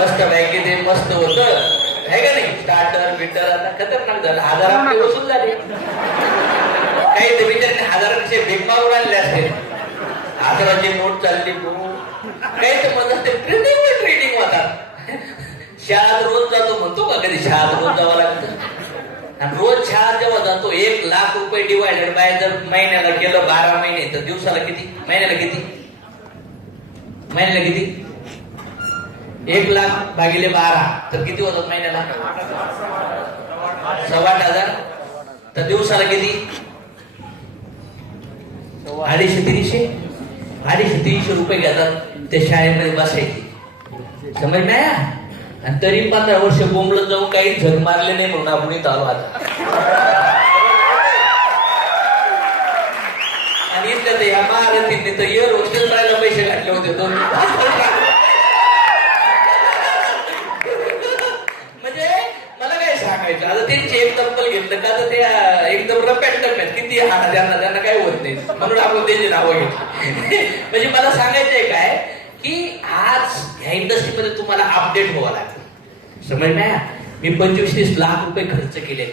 मस्त बँके ते मस्त होत आहे का नाही, स्टार्टर बिटर आता खतरनाक झालं, 1000 आपले वसूल झाले. काही ते बिचारे 1000 भीक मारून आणले असते, 1000ची नोट चालली काही तर म्हणतात ते ट्रेडिंग होतात. शाळेत रोज जातो म्हणतो का कधी, शाळेत रोज जावं लागतं. आणि रोज शाळेत जेव्हा जातो 1,00,000 डिवायडेड बाय जर महिन्याला केलं 12 महिने तर दिवसाला किती, महिन्याला किती, महिन्याला किती, 1,00,000 भागिले 12 तर किती होतात महिन्याला, 8,500. तर दिवसाला किती, 250-300 रुपये घेतात त्या शाळेमध्ये बसायचे. समज नाही. आणि तरी 15 वर्ष बोंबलत जाऊन काही झग मारले नाही म्हणून आपण इथं आलो आता. आणि इथल्या तर ह्या महारथींनी तर एअर हॉस्टेल करायला पैसे घातले होते 2. म्हणजे मला काय सांगायचं, आता त्यांची एक चप्पल घेतलं का तर त्या एकदम रपॅटप आहेत, किती हाणा त्यांना काही होत नाही म्हणून आपण त्यांची नावं घेतली. म्हणजे मला सांगायचंय काय की आज ह्या इंडस्ट्रीमध्ये तुम्हाला अपडेट व्हावं लागतं. समज नाही. मी 25-30 लाख रुपये खर्च केले,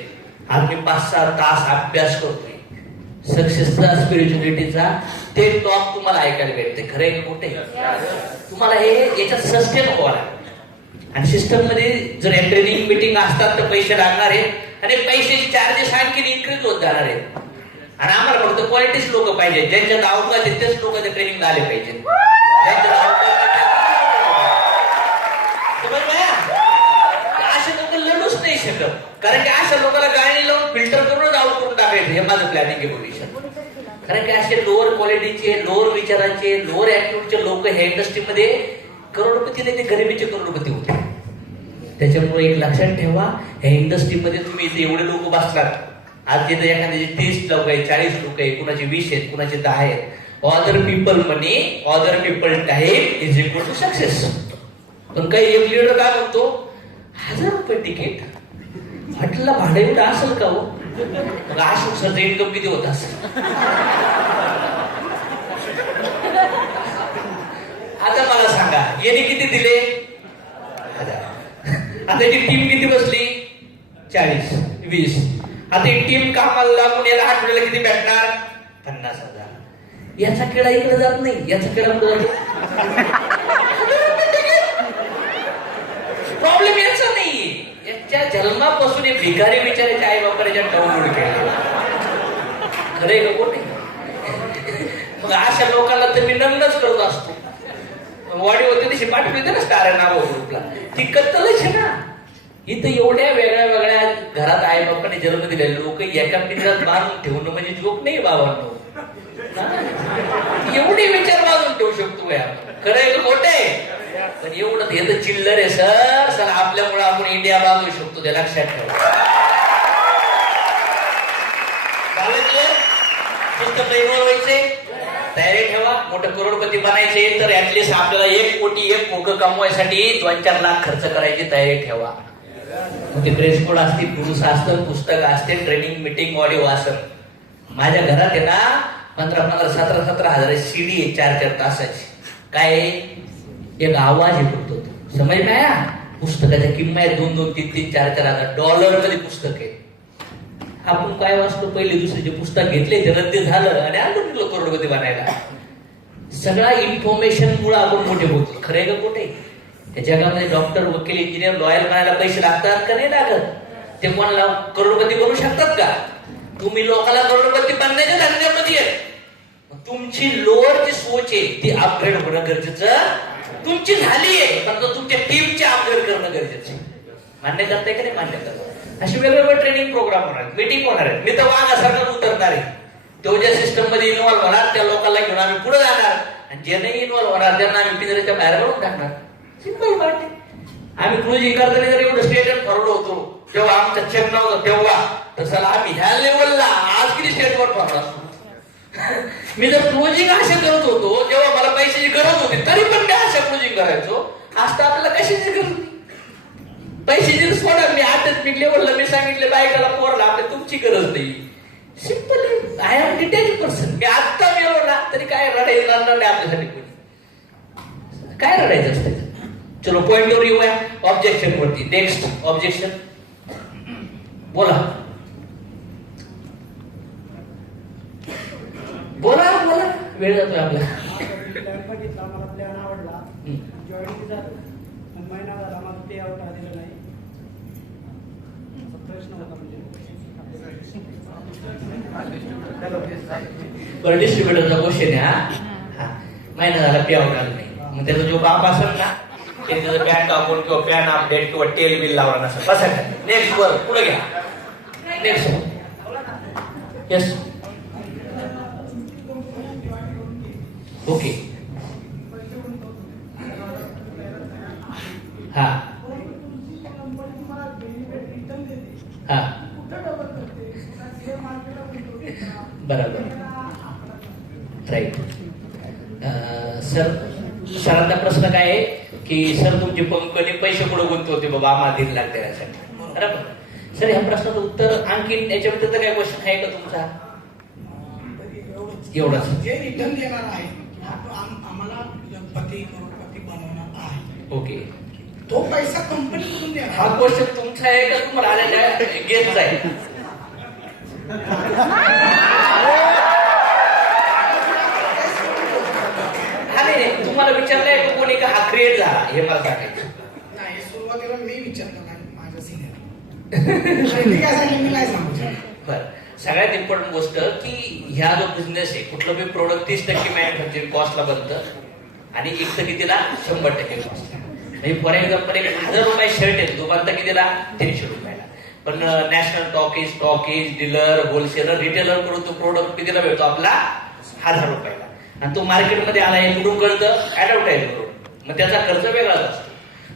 आज मी 5-6 तास अभ्यास करतोय सक्सेसचा, स्पिरिच्युअलिटीचा. ते टॉप तुम्हाला ऐकायला भेटते. खरं आहे कुठे तुम्हाला हे याच्यात सस्टेन व्हावं लागतं. आणि सिस्टम मध्ये जर ट्रेनिंग मिटिंग असतात तर पैसे लागणार आहेत आणि पैशाचे चार्जेस आणखी इन्क्रीज होत जाणार आहेत. आणि आम्हाला फक्त क्वालिटीच लोक पाहिजे, ज्यांच्यात अवकाश आहेत तेच लोक त्या ट्रेनिंग आले पाहिजे. अशा लोक लढूच नाही शकत, कारण की अशा लोकांना गाणी लावून फिल्टर करूनच आउट करून टाकायचं. हे माझं प्लॅनिंग आहे भविष्यात. कारण की असे लोअर क्वालिटीचे, लोअर विचारांचे, लोअर ऍटिट्यूडचे लोक ह्या इंडस्ट्रीमध्ये करोडपती नाही, ते गरिबीचे करोडपती होते. त्याच्यामुळे एक लक्षात ठेवा, ह्या इंडस्ट्रीमध्ये तुम्ही इथे एवढे लोक बसतात. आज तिथे एखाद्याचे 30 लोक आहे, 40 लोक आहे, कुणाचे 20 आहेत, कुणाचे 10 आहेत. Other people money, other people time is equal to success. पण काही एक लीडर काय म्हणतो, 1000 रुपये तिकीट, हॉटेलला भाडं एवढं असेल का हो, मग अशोक इन्कम किती होत असेल. आता मला सांगा याने किती दिले, 1000. आता ती टीम किती बसली, 40-20. आता ही टीम कामाला लागून याला आठवड्याला किती भेटणार, 50,000. याचा खेळा इकडे जात नाही, याचा खेळा कुठे जातो. प्रॉब्लेम याचा नाही, याच्या जन्मापासून हे भिकारी विचारायचे आई बापाच्या डाऊनलोड केले. खरे का कोण नाही. मग अशा लोकांना तर मी नम्नच करत असतो. वाडी होते तशी पाठवली ना स्टार नाव ग्रुपला, ती कत्तलच आहे ना. इथं एवढ्या वेगळ्या वेगळ्या घरात आई बापाने जन्म दिलेले लोक एका पिंजरात बांधून ठेवणं म्हणजे जोक नाही बाबांनो. एवढे विचार बांधून ठेवू शकतो या, खरंय का खोटे. पण एवढं हे तर चिल्लर आहे सर आपल्यामुळे आपण इंडिया बांधू शकतो, ते लक्षात ठेवा. तयारी ठेवा. मोठं करोडपती बनायचे तर ऍटलिस्ट आपल्याला 1 कोटी 1 मुख कमवायसाठी 2-4 लाख खर्च करायची तयारी ठेवा. ते ड्रेस कोड असते, पुरुष असतं, पुस्तक असते, ट्रेनिंग मिटिंग ऑडिओ असं. माझ्या घरात आहे ना 15-15, 17-17 हजार सीडी आहे 4-4 तासाची. काय एक आवाज येतो, समज नाही. पुस्तकाच्या किंमत 2-2, 3-3, 4-4 हजार डॉलर मध्ये पुस्तक आहे. आपण काय वाचतो, पहिले दुसरे पुस्तक घेतले ते रद्द झालं आणि आपण निघलो करोडपती बनायला. सगळा इन्फॉर्मेशन मुळे आपण मोठे होतो. खरे का कुठे. त्या जगामध्ये डॉक्टर, वकील, इंजिनियर, लॉयर बनायला पैसे लागतात का नाही लागत. ते कोणाला करोडपती बनवू शकतात का. तुम्ही लोकांना करोडपती बनण्याच्या धंद्यामध्ये आहे. तुमची लोअर जी सोच आहे ती अपग्रेड होणं गरजेचं. तुमची झाली आहे पण तुमच्या टीमचे अपग्रेड करणं गरजेचं. मान्य करताय का नाही मान्य करताय. असे वेगवेगळे ट्रेनिंग प्रोग्राम होणार, मीटिंग होणार आहे. मी तर वाघासारखं उतरणार आहे. तो ज्या सिस्टम मध्ये इन्व्हॉल्व्ह होणार त्या लोकांना घेऊन आम्ही पुढे जाणार आणि जे नाही इन्व्हॉल्व्ह होणार त्यांना आम्ही पिंजऱ्याच्या बाहेर काढून टाकणार. सिंपल गोष्ट आहे. आम्ही क्रुझिंग करताना जर एवढं स्टेट अँड फॉरवर्ड होतो जेव्हा आमचा चेक नव्हतं तेव्हा, तसं आम्ही ह्या लेवलला आज किती स्टेटवर फॉरवर्ड असतो. मी जर क्लोजिंग असे करत होतो जेव्हा मला पैशाची गरज होती तरी पण मी अशा क्लोजिंग करायचो. आज तर आपल्याला कशाची गरज नाही. पैशाची सोडा. मी आताच मी लेवलला मी सांगितले बायकाला पोरला आपल्या तुमची गरज नाही. सिंपल आहे. I am detail person. मी आत्ता मिळवला तरी काय रडायचं नाही आपल्यासाठी. कोणी काय रडायचं असतं. चलो पॉइंटवर येऊया ऑब्जेक्शन वरती. नेक्स्ट ऑब्जेक्शन बोला बोला बोला, वेळ जातोय आपला. मला प्लॅन आवडला, जॉईन झालं, महिना झाला मला पे आउट आलेलं नाही. असा प्रश्न होता म्हणजे डिस्ट्रीब्युटरचा क्वेश्चन आहे हा. महिना झाला पे आउट आलं नाही, मग त्याचा जो बाप असेल ना ते त्याचं बँक अकाउंट किंवा पॅन अपडेट किंवा टेल बिल लावला नसेल. बसा नेक्स्ट वर पुढे घ्या. नेक्स्ट येस ओके हा हा बरोबर राईट. सर सरांचा प्रश्न काय आहे की सर तुमची कंपनी पैसे कुठे गुंतवते बाबा आम्हाला 1.5 लाख देण्यासाठी. बरोबर सर, ह्या प्रश्नाचं उत्तर आणखी याच्या व्यतिरिक्त काय क्वेश्चन आहे का तुमचा? एवढंच जे रिटर्न देणार आहे आम्हाला लखपती करोडपती बनवणार आहे. ओके, तो पैसा कंपनीकडून देणार. हा क्वेश्चन तुमचा आहे का तुम्हाला आलेल्या गेमचा आहे? हा नाही, तुम्हाला विचारलंय का कोणी का हा क्रिएट झाला हे मला सांगायचं नाही. सुरुवातीला मी विचारलं नाही, माझ्या सिनियर काय सांगितलं मी काय सांगू शकतो. बरं, सगळ्यात इम्पॉर्टंट गोष्ट की ह्या जो बिझनेस आहे कुठलं बी प्रोडक्ट 30% मॅन्युफॅक्चरिंग कॉस्टला बनतं आणि एक तर कितीला 100% कॉस्ट. म्हणजे फॉर एक्झाम्पल 1000 रुपये शर्ट आहे तो बनता कितीला 300 रुपयाला. पण नॅशनल स्टॉकीज डीलर होलसेलर रिटेलर कडून तो प्रोडक्ट कितीला भेटतो आपला 1000 रुपयाला. आणि तो मार्केटमध्ये आला हे कुठून कळतं? ऍडव्हर्टाईज करून. मग त्याचा खर्च वेगळाच असतो.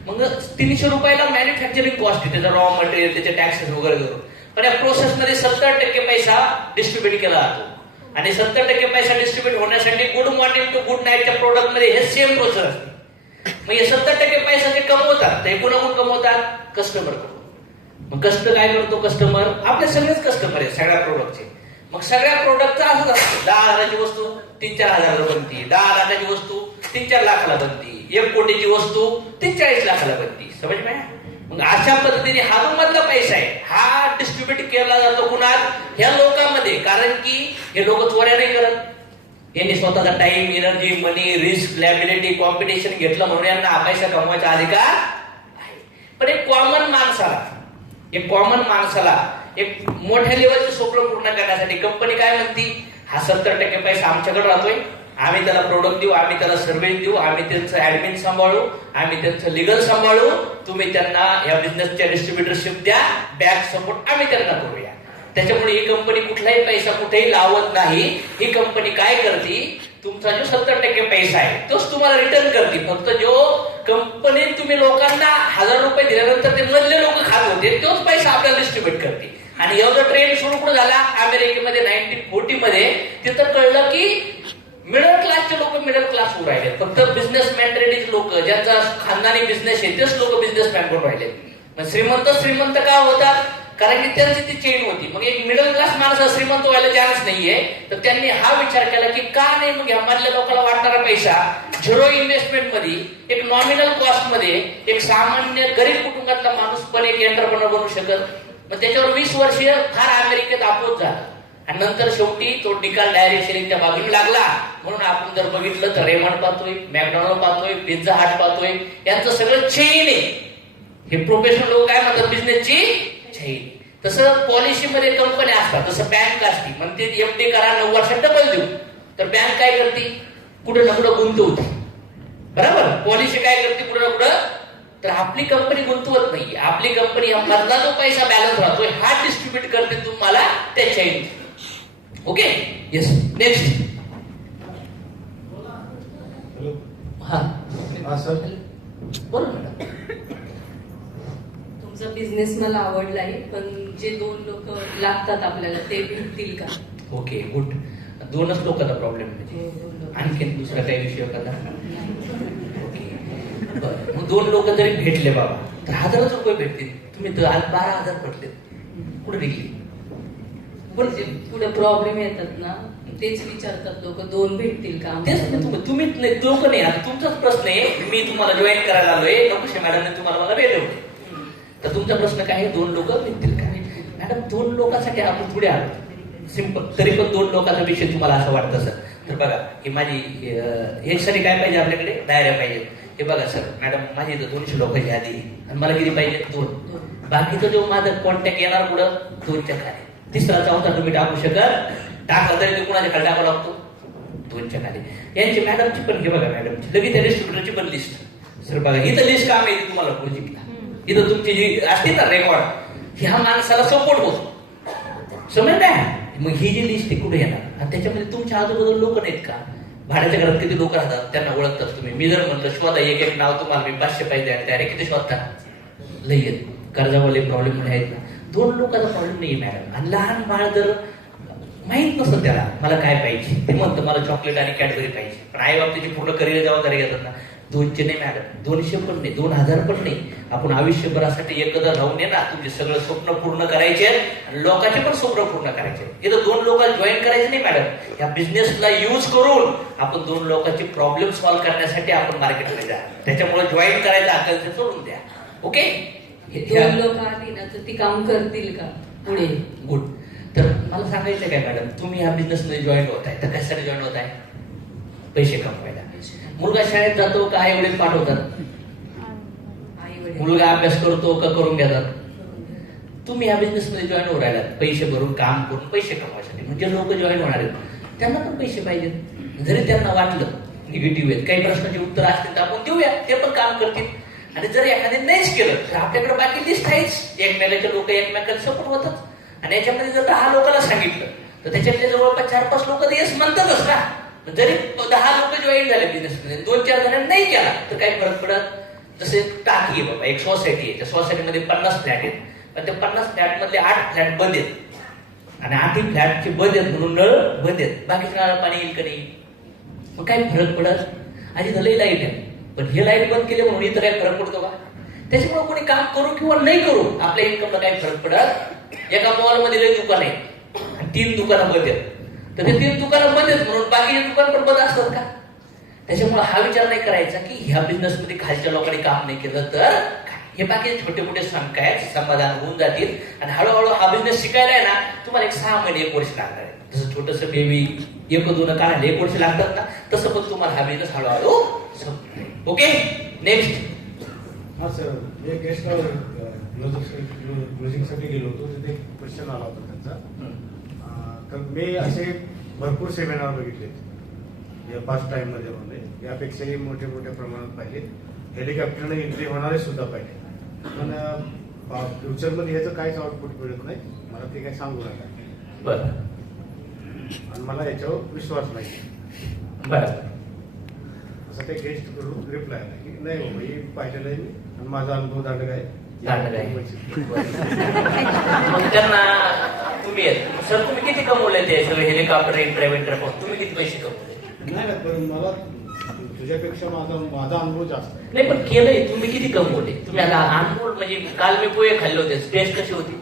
मग 300 रुपयाला मॅन्युफॅक्चरिंग कॉस्ट आहे, त्याचा रॉ मटेरियल त्याचे टॅक्सेस वगैरे करून. पण या प्रोसेसमध्ये 70% पैसा डिस्ट्रीब्युट केला जातो आणि 70% पैसा डिस्ट्रीब्युट होण्यासाठी गुड मॉर्निंग टू गुड नाईटच्या प्रोडक्ट मध्ये हे सेम प्रोसेस असते. मग हे 70% पैसा जे कमवतात ते कोणाकडून कमवतात? कस्टमर कडून. मग कष्ट काय करतो कस्टमर? आपले सगळेच कस्टमर आहेत सगळ्या प्रोडक्टचे. मग सगळ्या प्रोडक्टचा असंच असतं, 10,000ची वस्तू 3-4 हजाराला बनती, 10 लाखाची वस्तू 3-4 लाखाला बनती, 1 कोटीची वस्तू 43 लाखाला बनती. समज काय? मग अशा पद्धतीने हा जो मधला पैसा आहे हा डिस्ट्रीब्युट केला जातो कुणात? ह्या लोकांमध्ये. कारण की हे लोक चोऱ्या नाही करत, यांनी स्वतःचा टाइम एनर्जी मनी रिस्क लॅबिलिटी कॉम्पिटिशन घेतलं म्हणून यांना हा पैसा कमवायचा अधिकार आहे. पण एक कॉमन माणसाला एक मोठ्या लेवलचं स्वप्न पूर्ण करण्यासाठी कंपनी काय म्हणती? हा 70% पैसा आमच्याकडे राहतोय, आम्ही त्याला प्रोडक्ट देऊ, आम्ही त्याला सर्व्हिस देऊ, आम्ही त्यांचं ऍडमिन सांभाळू, आम्ही त्यांचं लिगल सांभाळू, तुम्ही त्यांना या बिझनेसच्या डिस्ट्रीब्युटरशिप द्या, बॅक सपोर्ट आम्ही त्यांना करूया. त्याच्यामुळे ही कंपनी कुठलाही पैसा कुठेही लावत नाही. ही कंपनी काय करते? तुमचा जो 70% पैसा आहे तोच तुम्हाला रिटर्न करते. फक्त जो कंपनीत तुम्ही लोकांना 1000 रुपये दिल्यानंतर ते मधले लोक खात होते तोच पैसा आपल्याला डिस्ट्रीब्युट करते. आणि एवढा ट्रेंड सुरू कुठं झाला? अमेरिकेमध्ये 1940 मध्ये. तिथं कळलं की मिडल क्लासचे लोक मिडल क्लास होऊ राहिले, फक्त बिझनेसमॅन ट्रेडिंग लोक ज्यांचा खानदानी बिझनेस आहे तेच लोक बिझनेसमॅन बनून राहिले. मग श्रीमंत का होतात? कारण की त्यांची ती चेन होती. मग एक मिडल क्लास माणूस श्रीमंत व्हायला चान्स नाहीये, तर त्यांनी हा विचार केला की का नाही मग ह्या मधल्या लोकांना वाटणारा पैसा झिरो इन्व्हेस्टमेंट मध्ये एक नॉमिनल कॉस्ट मध्ये एक सामान्य गरीब कुटुंबातला माणूस पण एक एंटरप्रेनर बनू शकत. मग त्याच्यावर 20 वर्ष फार अमेरिकेत अपोज झाला आणि नंतर शेवटी तो निकाल डायरेक्ट सेलिंगच्या बाजूला लागला. म्हणून आपण जर बघितलं तर रेमंड पाहतोय, मॅकडॉनल्ड पाहतोय, पिझ्झा हट पाहतोय, यांचं सगळं चेन आहे. हे प्रोफेशनल लोक काय म्हणतात? बिझनेसची चेन. तसं पॉलिसीमध्ये कंपन्या असतात, तसं बँक असते, म्हणते एफडी करा 9 वर्षात डबल देऊ. तर बँक काय करते? कुठे ना कुठं गुंतवते. बरोबर? पॉलिसी काय करते? कुठं ना कुठं. तर आपली कंपनी गुंतवत नाही. आपली कंपनी मधला जो पैसा बॅलन्स राहतोय हा डिस्ट्रीब्युट करते तुम्हाला त्या चेन. Okay yes next. हा सर बोला मॅडम. तुमचा बिझनेस मला आवडला आहे, पण जे 2 लोक लागतात आपल्याला ते भेटतील का? Okay good. 2च लोकांचा प्रॉब्लेम म्हणजे आणखीन दुसरा काही विषय का? ओके बरं. मग 2 लोक जरी भेटले बाबा तर 1000 रुपये भेटतील. तुम्ही तर आज 12,000 पडले, कुठे निघली? पण पुढे प्रॉब्लेम येतात ना. तेच विचारतात लोक, 2 भेटतील का तेच आम्हाला? मी तुम्ही लोक नाही, आता तुमचाच प्रश्न आहे. मी तुम्हाला जॉईन करायला आलोय, नकुशे मॅडमने तुम्हाला मला बोलवलं, तर तुमचा प्रश्न काय आहे? 2 लोक भेटतील का? मॅडम 2 लोकांसाठी आपण पुढे आलो, सिंपल. तरी पण 2 लोकांचा विषय तुम्हाला असं वाटतं सर? तर बघा, ही माझी ह्यासाठी काय पाहिजे आपल्याकडे? डायऱ्या पाहिजे. हे बघा सर, मॅडम माझी इथं 200 लोकांची यादी आहे आणि मला किती पाहिजे? 2. बाकीचं जो माझा कॉन्टॅक्ट येणार पुढं 2च्या खाली. 3रा 4था तुम्ही टाकू शकत, टाकला तरी ते कुणाच्या खाली टाकावं लागतो? 2च्या खाली. यांची मॅडमची पण, हे बघा मॅडमची लगेच त्या डिस्ट्रिब्युटरची पण लिस्ट. सर बघा, इथं लिस्ट काम आहे तुम्हाला प्रोजेक्टला. इथं तुमची जी असते ना रेकॉर्ड, ह्या माणसाला सपोर्ट होतो, समज नाही. मग ही जी लिस्ट आहे कुठे येणार? आणि त्याच्यामध्ये तुमच्या आजूबाजूला लोक नाहीत का? भाड्याच्या घरात किती लोक राहतात, त्यांना ओळखतात तुम्ही. मी जर म्हणलं शोधा एक नाव, तुम्हाला मी 500 पाहिजे आणि त्याने किती शोधता? लई येत. कर्जावाले प्रॉब्लेम आहेत ना, 2 लोकांचा प्रॉब्लेम नाही मॅडम. आणि लहान बाळ जर माहित नसतं त्याला मला काय पाहिजे, ते म्हणतं मला चॉकलेट आणि कॅडबरी पाहिजे, पण आई बाप त्याची पूर्ण करिअर जबाबदारी घेतात ना. 200 नाही मॅडम, 200 पण नाही, 2000 पण नाही. आपण आयुष्यभरासाठी एकदा राहून ये ना, तुमचे सगळं स्वप्न पूर्ण करायचे आणि लोकांचे पण स्वप्न पूर्ण करायचे. इथं 2 लोकांना जॉईन करायचं नाही मॅडम. या बिझनेसला यूज करून आपण 2 लोकांचे प्रॉब्लेम सॉल्व्ह करण्यासाठी आपण मार्केटमध्ये जा. त्याच्यामुळे जॉईन करायचं असेल तर सोडून द्या. ओके? 2 लोक आली ना तर ती काम करतील का पुढे? गुड. तर मला सांगायचं काय मॅडम, तुम्ही ह्या बिझनेसमध्ये जॉईन होत आहे तर कशासाठी जॉईन होत आहे? पैसे कमवायला. मुलगा शाळेत जातो का आई वडील पाठवतात? मुलगा अभ्यास करतो का करून घेतात? तुम्ही या बिझनेसमध्ये जॉईन होऊ राहिलात पैसे भरून, काम करून पैसे कमवायसाठी. म्हणजे लोक जॉईन होणार आहेत, त्यांना पण पैसे पाहिजेत. जरी त्यांना वाटलं निगेटिव्ह आहेत, काही प्रश्नाची उत्तर असतील तर आपण देऊया, ते पण काम करतील. आणि जर एखाद्या नाहीच केलं तर आपल्याकडे बाकी लिस्ट आहेच. एकमेकाचे लोक एकमेकाला सपोर्ट होतात. आणि याच्यामध्ये जर 10 लोकांना सांगितलं तर त्याच्यातले जवळपास 4-5 लोक तर येस म्हणतातच ना. जरी 10 लोक जॉईन झाले बिझनेसमध्ये, 2-4 जणांनी नाही केला तर काही फरक पडत? जसे टाकी आहे बाबा, एक सोसायटी आहे, त्या सोसायटीमध्ये 50 फ्लॅट आहेत, पण त्या 50 फ्लॅट मधले 8 फ्लॅट बंद आहेत आणि 8 फ्लॅटचे बंद आहेत म्हणून नळ बंद आहेत, बाकीच्या नळाला पाणी येईल का नाही? मग काही फरक पडत? आधी झालंही लाईट आहे, पण हे लाईट बंद केले म्हणून इथं काही फरक पडतो का? त्याच्यामुळे कोणी काम करू किंवा नाही करू आपल्या इन्कमला काही फरक पडत? एका मॉलमध्ये लई दुकान आहे आणि 3 दुकानं बंद आहेत, तर ते 3 दुकानं बंद आहेत म्हणून बाकीचे दुकान पण बंद असतात का? त्याच्यामुळे हा विचार नाही करायचा की ह्या बिझनेसमध्ये खालच्या लोकांनी काम नाही केलं तर हे बाकी छोटे मोठे शंका आहेत, समाधान होऊन जातील. आणि हळूहळू हा बिझनेस शिकायला आहे ना, तुम्हाला 6 महिने 1 वर्ष लागणार आहे. जसं छोटस बेबी 1-2 काढायला 1 वर्ष लागतात ना, तसं पण तुम्हाला हा बिझनेस हळूहळू समजेल. ओके? नेक्स्ट. हा सर, मी गेस्ट क्लोजिंगसाठी गेलो होतो, तिथे एक क्वेश्चन आला होता त्यांचा. तर मी असे भरपूर सेमिनार बघितले या पास्ट टाइममध्ये, म्हणजे यापेक्षाही मोठे मोठ्या प्रमाणात पाहिजे. हेलिकॉप्टरने एंट्री होणारे सुद्धा पाहिजे, पण फ्युचरमध्ये याचं काहीच आउटपुट मिळत नाही. मला ते काही सांगू नका. बरं. आणि मला याच्यावर विश्वास नाही. बरं. असं ते गेस्ट करून रिप्लाय आला की नाही बाबा, हे पाहिलेलं आहे मी आणि माझा अनुभव दांडग आहे. मग त्यांना तुम्ही सर तुम्ही किती कमवले ते सगळे हेलिकॉप्टर प्रायव्हेट एअरपोर्ट, तुम्ही किती पैसे कमवले? नाही, पण मला तुझ्यापेक्षा माझा अनुभव जास्त आहे. नाही, पण केलंय तुम्ही किती कमवले? तुम्ही आता अनुभव म्हणजे काल मी पोहे खाल्ले होते, टेस्ट कशी होती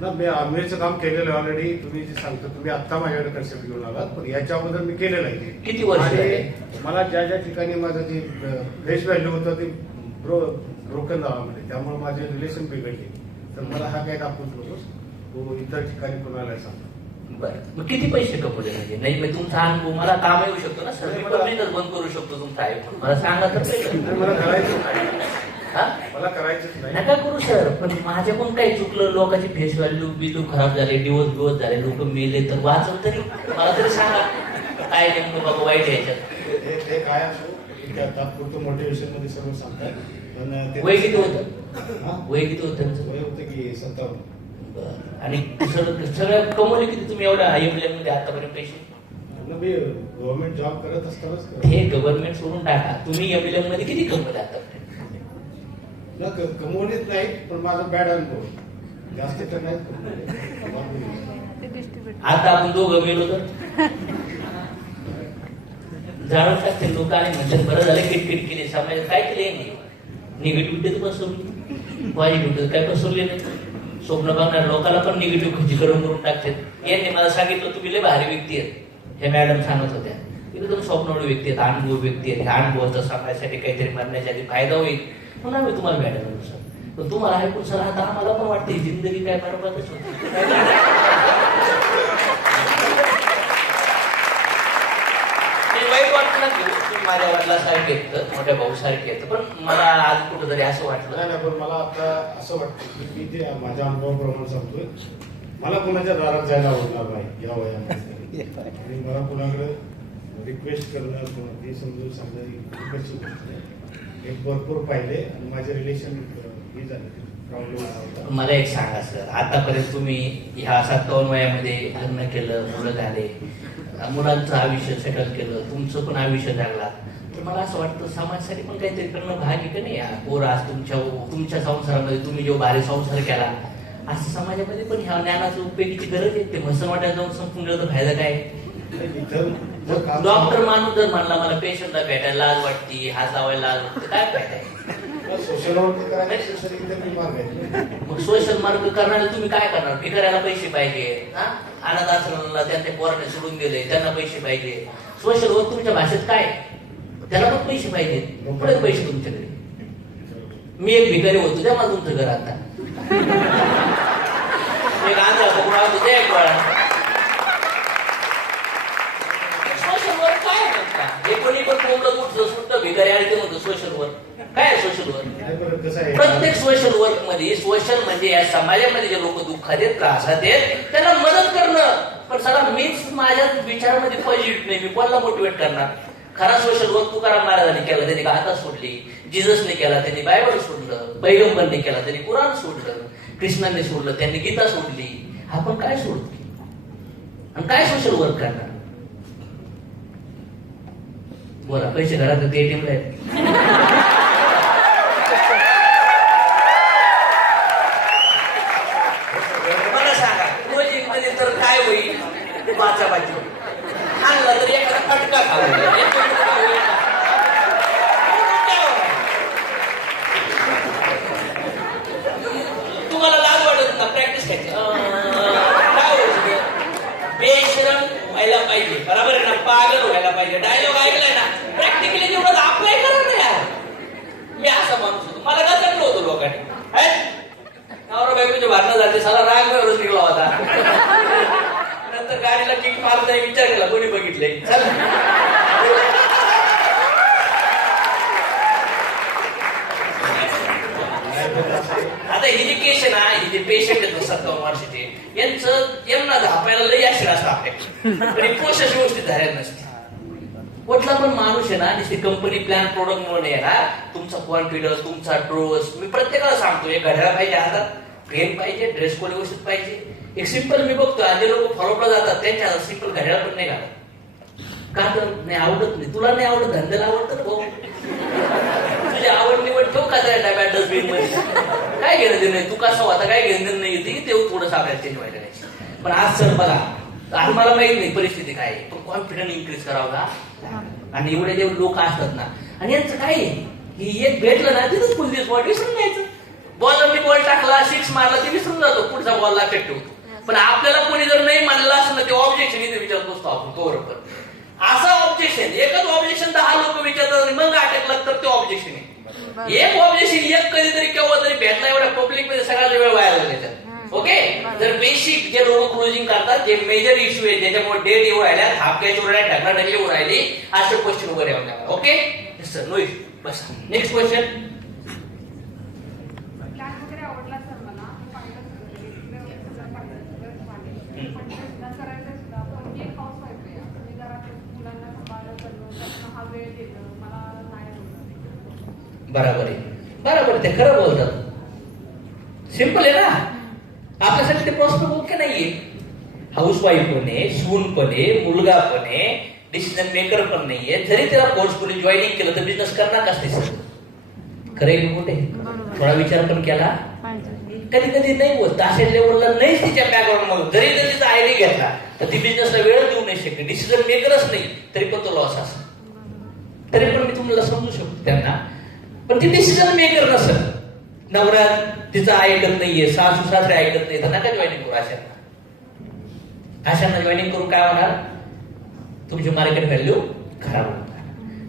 ना? मी आमिरचं काम केलेलं आहे ऑलरेडी. तुम्ही जे सांगतो तुम्ही आत्ता माझ्याकडे कन्सेप्ट घेऊन आलात, पण याच्या अगोदर मी केलेलं आहे ते. किती वर्ष झाले? मला ज्या ज्या ठिकाणी माझं जे फेस व्हॅल्यू होतं ते ब्रोकन झाला म्हणजे, त्यामुळे माझे रिलेशन बिघडले. तर मला हा काय दाखवूच नकोस, तो इतर ठिकाणी कोणाला सांग. बरं, मग किती पैसे कमवले? म्हणजे नाही मी तुमचा अनुभव मला काम येऊ शकतो ना सर, मी पब्लिकच बंद करू शकतो तुमचा ऐकून. मला सांगा तर. मला करायचं नाही, हा, मला करायचंच नाही. नका करू सर, पण माझ्याकडून काही चुकलं, लोकांची फेस व्हॅल्यू बिलू खराब झाले, दिवस झाले, लोक मेले, तर वाचव तरी मला तरी सांगा काय नेमकं बाबा वाईट याच्यात. ते काय असो, तात्पुरतं मोटिवेशन मध्ये सर्व सांगतात. पण वय किती होतं? वय किती होतं त्यांचं? वय होतं की 57. आणि सगळं कमवले किती तुम्ही एवढ्या IML मध्ये आतापर्यंत पैसे? मी गव्हर्नमेंट जॉब करत असतानाच हे गव्हर्नमेंट सोडून टाका, तुम्ही MLM मध्ये किती कमवले आतापर्यंत? कमवलेच नाहीत, पण माझा बॅड अनुभव जास्त तर नाही. आता आपण दोघं गेलो तर जाणून टाकते लोक आणि म्हणजे बरं झालं किटकिट केली, समाजात काय केले नाही. निगेटिव्हिटी तर बसवली, पॉझिटिव्हिटी काय बसवली नाही. स्वप्न बघणार लोकांना पण निगेटिव्ह खचिकरण करून टाकते. यांनी मला सांगितलं तुम्ही लय भारी व्यक्ती आहेत, हे मॅडम सांगत होत्या एकदम स्वप्नवळ व्यक्ती आहेत, अनुभव व्यक्ती आहेत. ह्या अनुभवाचा समाजासाठी काहीतरी मरण्याच्या आधी फायदा होईल म्हणून आम्ही तुम्हाला मॅडम सर. पण तुम्हाला ऐकून सर आता आम्हाला पण वाटतं ही जिंदगी काय बरोबरच होती. ते वाईट वाटलं ना की तुम्ही माझ्या वडिलासारखे आहेत, मोठ्या भाऊसारखे आहेत, पण मला आज कुठंतरी असं वाटलं. नाही, पण मला आता असं वाटतं की मी ते माझ्या अनुभवाप्रमाणे सांगतोय, मला कोणाच्या दारात जायला आवडणार नाही या वयामध्ये. आणि मला कोणाकडे रिक्वेस्ट करणं किंवा ते समजून सांगणं ही खूप कशी गोष्ट आहे. हे भरपूर पाहिले आणि माझे रिलेशन हे झाले प्रॉब्लेम. मला एक सांगा सर, आतापर्यंत तुम्ही ह्या 57 वयामध्ये लग्न केलं, मुलं झाले, मुलांचं आयुष्य सेटल केलं, तुमचं पण आयुष्य जगला, तर मला असं वाटतं समाजासाठी पण काहीतरी करणं भाग आहे का नाही. पोर आज तुमच्या संसारामध्ये तुम्ही जो भारी संसार केला, असं समाजामध्ये पण ह्या ज्ञानाचं उपयोगीची गरज आहे. ते मसनवाट्यात जाऊन संपून गेलं तर फायदा काय. डॉक्टर माणूस जर म्हणला मला पेशंटला भेटायला लाज वाटते, हात लावायला लाज वाटते, काय फायदा आहे. सोशल वर्क करायला सोशल मार्ग आहे. मग सोशल मार्ग करणारे तुम्ही काय करणार. भिकाऱ्याला पैसे पाहिजे, अनाथ आश्रमाला त्यांच्या पोराने सोडून गेले त्यांना पैसे पाहिजे. सोशल वर्क तुमच्या भाषेत काय, त्याला पण पैसे पाहिजे. पुढे पैसे तुमच्याकडे. मी एक भिकारी होतो, द्या मला तुमचं घर आता. एक आंध्रा पकडा होतो, द्या एक वेळा. सोशल वर्क काय म्हणता. हे कोणी पण कोंबडं उठलं सुद्धा भिकारी आणि ते म्हणतो सोशल वर्क. काय सोशल वर्क. प्रत्येक सोशल वर्क मध्ये सोशल म्हणजे या समाजामध्ये जे लोक दुःखात आहेत, त्रासात आहेत, त्यांना मदत करणं. पण सगळा मीच माझ्या विचारामध्ये पॉझिटिव्ह नाही, मी कोणाला मोटिवेट करणार. खरा सोशल वर्क तुकाराम महाराजांनी केला, त्यांनी गाथा सोडली. जिजसने केला, त्यांनी बायबल सोडलं. पैगंबरने केला, त्यांनी कुराण सोडलं. कृष्णाने सोडलं, त्यांनी गीता सोडली. आपण काय सोडतो आणि काय सोशल वर्क करणार. बोला, पैसे घरात एटीएम ला आहेत. मला सांगा क्लोजिंग मध्ये तर काय होईल. बाचाबाची आणला तर एखादा फटका खावा. तुम्हाला लाज वाटत ना प्रॅक्टिस करायची. काय व्हायचं बेशरम व्हायला पाहिजे, बरोबर आहे ना. पागल व्हायला पाहिजे. डायलॉग ऐकलाय ना, प्रॅक्टिकली जेवढं अप्लाय करा ना यार. मी असा माणूस होतो, मला का चांगलं होतं लोकांनी. नवरा बायकोच्या भांडणं झाले, साला राग वेळच निघला होता. नंतर गाडीला किक मारत नाही, विचार केला कोणी बघितले. आता ही जी केस आहे, ही जे पेशंट आहेत 57 वर्षाचे, यांना झापायला लई आशीर असतं आपल्याकडे. प्रोसेस व्यवस्थित झालेली नसते. कुठला पण माणूस आहे ना, नुसती कंपनी प्लॅन प्रोडक्ट म्हणून आहे ना, तुमचा कॉन्फिडन्स, तुमचा ट्रोस. मी प्रत्येकाला सांगतो, एक घड्याळ पाहिजे हातात, फ्रेम पाहिजे, ड्रेस कोड व्यवस्थित पाहिजे. एक सिंपल मी बघतो, जे लोक फॉलोअपला जातात त्यांच्या हातात सिंपल घड्याळ पण नाही घालत. का तर नाही आवडत नाही. तुला नाही आवडत, धंद्याला आवडतं ना भाऊ. तुझी आवड निवड ठेव का त्या डब्यात डस्टबिन मध्ये. काय घेणं देणं नाही, तू कसं होता काय घेणं देणं नाही, ते थोडंसं आपल्याला चेंज व्हायला नाही. पण आज सर बघा, आज मला माहित नाही परिस्थिती काय आहे, पण कॉन्फिडन्स इन्क्रीज करावा. आणि एवढे जे लोक असतात ना, आणि यांचं काय की एक भेटलं ना तिथंच फुल दिवस बॉल विसरून जायचं. बॉलरनी बॉल टाकला, 6 मारला, ते विसरून जातो, पुढचा बॉल लक्षात ठेवतो. पण आपल्याला कोणी जर नाही म्हणलं असं ना, ते ऑब्जेक्शन इथे विचारत बसतो आपण बरोबर. असं ऑब्जेक्शन, एकच ऑब्जेक्शन 10 लोक विचारतात आणि मग अटकलं तर ते ऑब्जेक्शन आहे. एक ऑब्जेक्शन एक कधीतरी केव्हा तरी भेटला, एवढ्या पब्लिक मध्ये सगळ्यात वेळ व्हायला त्याच्यात. ओके, जर बेसिक जे लोक क्लोजिंग करतात, जे मेजर इश्यू आहे ज्याच्यामुळे डेट येऊ राहिल्या, हापक्याची उड्या ढकला ढकली होऊ राहिली, असे क्वेश्चन वगैरे होणार. Okay sir, no issue. बस नेक्स्ट क्वेश्चन. बरोबर आहे, बरोबर, ते खरं बोलतात. सिंपल आहे ना. आपल्यासाठी ते प्रॉस्पेक्ट ओके नाहीये. हाऊसवाईफ पण आहे, सून पण आहे, मुलगा पण आहे, डिसिजन मेकर पण नाहीये. जरी त्याला फोर्सफुली जॉईनिंग केलं तर बिझनेस करणार असते सर. खरं आहे कुठे थोडा विचार पण केला. कधी कधी नाही होत, अशा लेवलला नाहीच तिच्या बॅकग्राऊंड मध्ये. जरी जर तिचा आयडी घेतला तर ती बिझनेसला वेळ देऊ नाही शकते. डिसिजन मेकरच नाही तरी पण तो लॉस असतो. तरी पण मी तुम्हाला समजू शकतो त्यांना. पण ती डिसिजन मेकर नसेल, नवरा तिचं ऐकत नाहीये, सासू सासरे ऐकत नाही, तर नका जॉईनिंग करू. अशांना जॉईनिंग करून काय होणार. तुमची मार्केट व्हॅल्यू खराब होणार.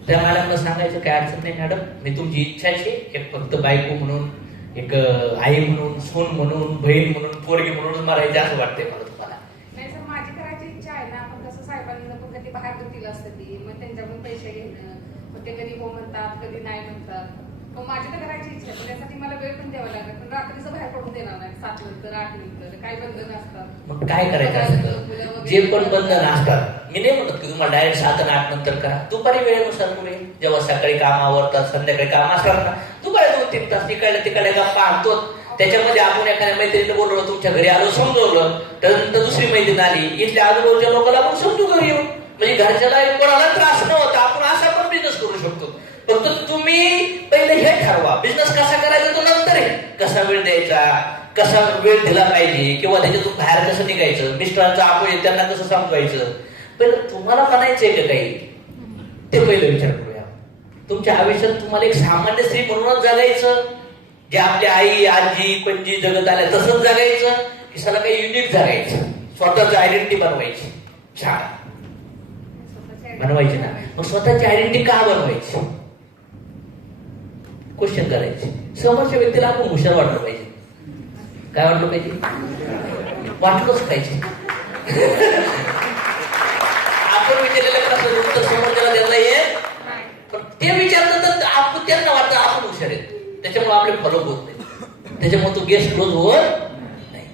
त्या मॅडमला सांगायचं काय अडचण नाही मॅडम, मी तुमची इच्छाची एक फक्त बायको म्हणून, एक आई म्हणून, सून म्हणून, बहीण म्हणून, पोरगी म्हणून मारायचे असं वाटतंय मला तुम्हाला. नाही सर, माझी करायची इच्छा आहे ना, पण कसं साहेबांना पण कधी बाहेर देतील असतं ती, मग त्यांच्याकडून पैसे घेणं, मग ते कधी हो म्हणतात कधी नाही म्हणतात. मग माझी तर करायची इच्छा आहे, पण त्यासाठी मला वेळ पण द्यावा लागेल. पण रात्रीचं बाहेर पडून देणार नाही, 7 नंतर 8 नंतर काही बंधन असतात. मग काय करायचं असतं, जे पण बंधन असतात, मी नाही म्हणत की तुम्हाला डायरेक्ट 7 आणि 8 नंतर करा, दुपारी वेळेनुसार तुम्ही जेव्हा सकाळी काम आवरतात, संध्याकाळी काम असतात ना, दुपारी 2-3 तास तिकडे गप्पा आणतो. त्याच्यामध्ये आपण एखाद्या मैत्रिणीला बोलवलं, तुमच्या घरी आलो, समजवलं, त्यानंतर दुसरी मैत्रीण आली, इथल्या आजूबाजूच्या लोकांना आपण समजू घरी येऊ, म्हणजे घरच्याला कोणाला त्रास न होता आपण असा पण बिझनेस करू शकतो. फक्त तुम्ही पहिले हे ठरवा, बिझनेस कसा करायचा तो नंतर आहे. कसा वेळ द्यायचा, कसा वेळ दिला पाहिजे, किंवा त्याच्यातून बाहेर कसं निघायचं, मिस्टरांचं आपण त्यांना कसं समजवायचं, पहिलं तुम्हाला म्हणायचंय का काही ते पहिलं विचार करूया. तुमच्या आयुष्यात तुम्हाला एक सामान्य स्त्री म्हणूनच जगायचं, जे आपल्या आई आजी पणजी जगत आल्या तसंच जगायचं, की सगळं काही युनिक जगायचं, स्वतःची आयडेंटिटी बनवायची. छान बनवायची ना, मग स्वतःची आयडेंटिटी का बनवायची, क्वेश्चन करायचे. समोरच्या व्यक्तीला आपण हुशार वाटलं पाहिजे. काय वाटलं पाहिजे, वाटलंच पाहिजे. आपण विचारलेल्या प्रश्नाचं उत्तर समोरच्याला द्यायला येत, पण ते विचारलं तर आपण त्यांना वाटतं आपण हुशार आहेत, त्याच्यामुळे आपले फॉलो होत नाही, त्याच्यामुळे तो गेस्ट क्लोज होत नाही.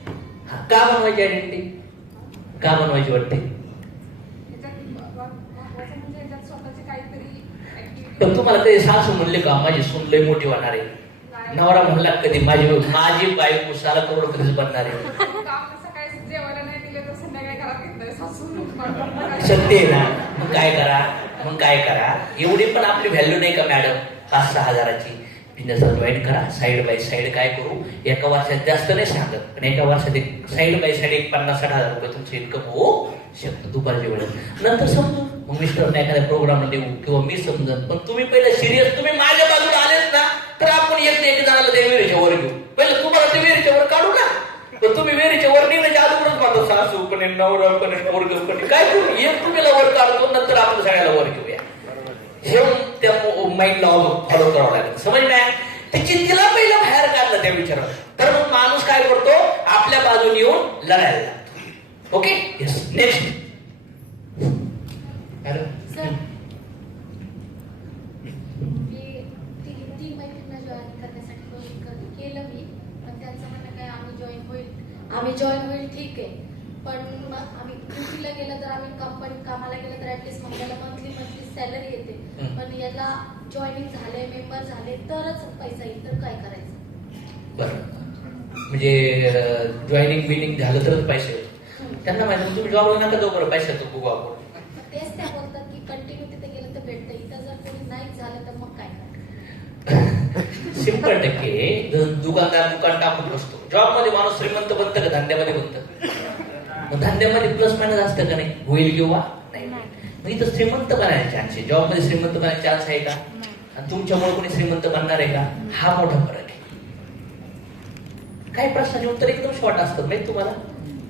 का बनवायची आयडेंटिटी, का बनवायची वाटते, पण तुम्हाला कधी सासू म्हणले का माझी सून लय मोठी होणार आहे, नवरा म्हणला कधी माझी बायको साला करोडपतीच बनणार आहे, सत्य आहे ना. मग काय करा, एवढी पण आपली व्हॅल्यू नाही का मॅडम, 5-6 हजाराची बिझनेस जॉईन करा, साईड बाय साईड काय करू, एका वर्षात जास्त नाही सांगत, पण एका वर्षात एक साईड बाय साईड 50-60 हजार रुपये तुमचं इन्कम होऊ शकतं दुपारच्या वेळेत. नंतर समजू, मग मिस्टरने एखाद्या प्रोग्राम देऊ किंवा मी समजन, पण तुम्ही पहिले सिरियस, तुम्ही माझ्या बाजूला आलेत ना, तर आपण एक जणाला ते विहिरीच्या वर घेऊ. पहिलं तुम्हाला ते विहिरीच्या वर काढू ना, तर तुम्ही विहिरीच्या वर निघण्याच्या अगोदरच म्हणतो सासू पण नवरा पण पोरग पण काय करू, एक तुम्ही वर काढतो, नंतर आपण सगळ्याला वर घेऊया. हे त्या माइंडला फॉलो करावं लागेल, समज नाही. त्याची तिला पहिलं बाहेर काढलं त्या विचारात, तर मग माणूस काय करतो, आपल्या बाजूने येऊन लढायला लागतो. Okay, yes, next. सर, ती मैत्रिणीला जॉईन करण्यासाठी केलं मी, पण त्यांचं म्हणणं काय आम्ही जॉईन होईल ठीक आहे, पण आम्ही ड्युटीला गेलं तर आम्ही कंपनी कामाला गेलं तर ऍटलीस्ट आपल्याला मंथली सॅलरी येते, पण याला जॉईनिंग झाले, मेंबर झाले तरच पैसा येईल, तर काय करायचं. बरं, म्हणजे जॉईनिंग बिनिंग झालं तरच पैसे येतो. त्यांना माहिती तुम्ही जॉबला नका जाऊ, बरं पैसे येतो बघू आपण. तेच त्या बोलतात की कंटिन्यू तिथे गेलं तर भेटतं, इथं जर कोणी नाहीच झालं तर मग काय करायचं. 100% दुकान टाकून बसतो. जॉब मध्ये माणूस श्रीमंत बनतं का धंद्यामध्ये बनतं, मग धंद्यामध्ये प्लस मायनस असतं का नाही, होईल किंवा नाही. मग इथं श्रीमंत बनायचे चान्स आहे, जॉब मध्ये श्रीमंत बनायचे चान्स आहे का, आणि तुमच्यामुळे कोणी श्रीमंत बनणार आहे का, हा मोठा फरक आहे. काही प्रश्नाचे उत्तर एकदम शॉर्ट असतात माहिती तुम्हाला,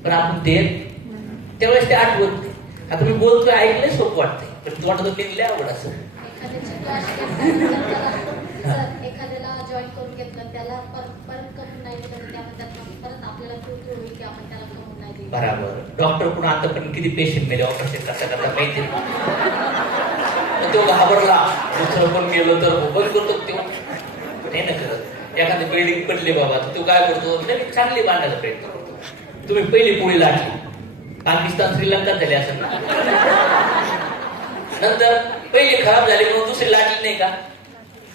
पण आपण देत त्यावेळेस ते आठवत नाही. आता मी बोलतोय ऐकलंय सोपं वाटतंय, पण तू वाटत निघले आवड असं. एखाद्याला जॉईन करून घेतलं, त्याला परत करून नाही दिलं, त्यामध्ये परत आपल्याला प्रूफ होईल की आपण त्याला करून नाही दिलं. बरोबर, डॉक्टर पण आतापर्यंत किती पेशंट मेले ऑपरेशन कसा करता माहिती नाही, तो घाबरला, दुसरं पण गेलो तर बंद करतो तो नाही ना करत. एखादी बिल्डिंग पडली बाबा, तो काय करतो, नाही चांगली बांधायचा प्रयत्न करतो. तुम्ही पहिली पोळी लाटली, पाकिस्तान श्रीलंका झाली असेल ना, नंतर पहिली खराब झाली म्हणून दुसरी लाटली नाही का,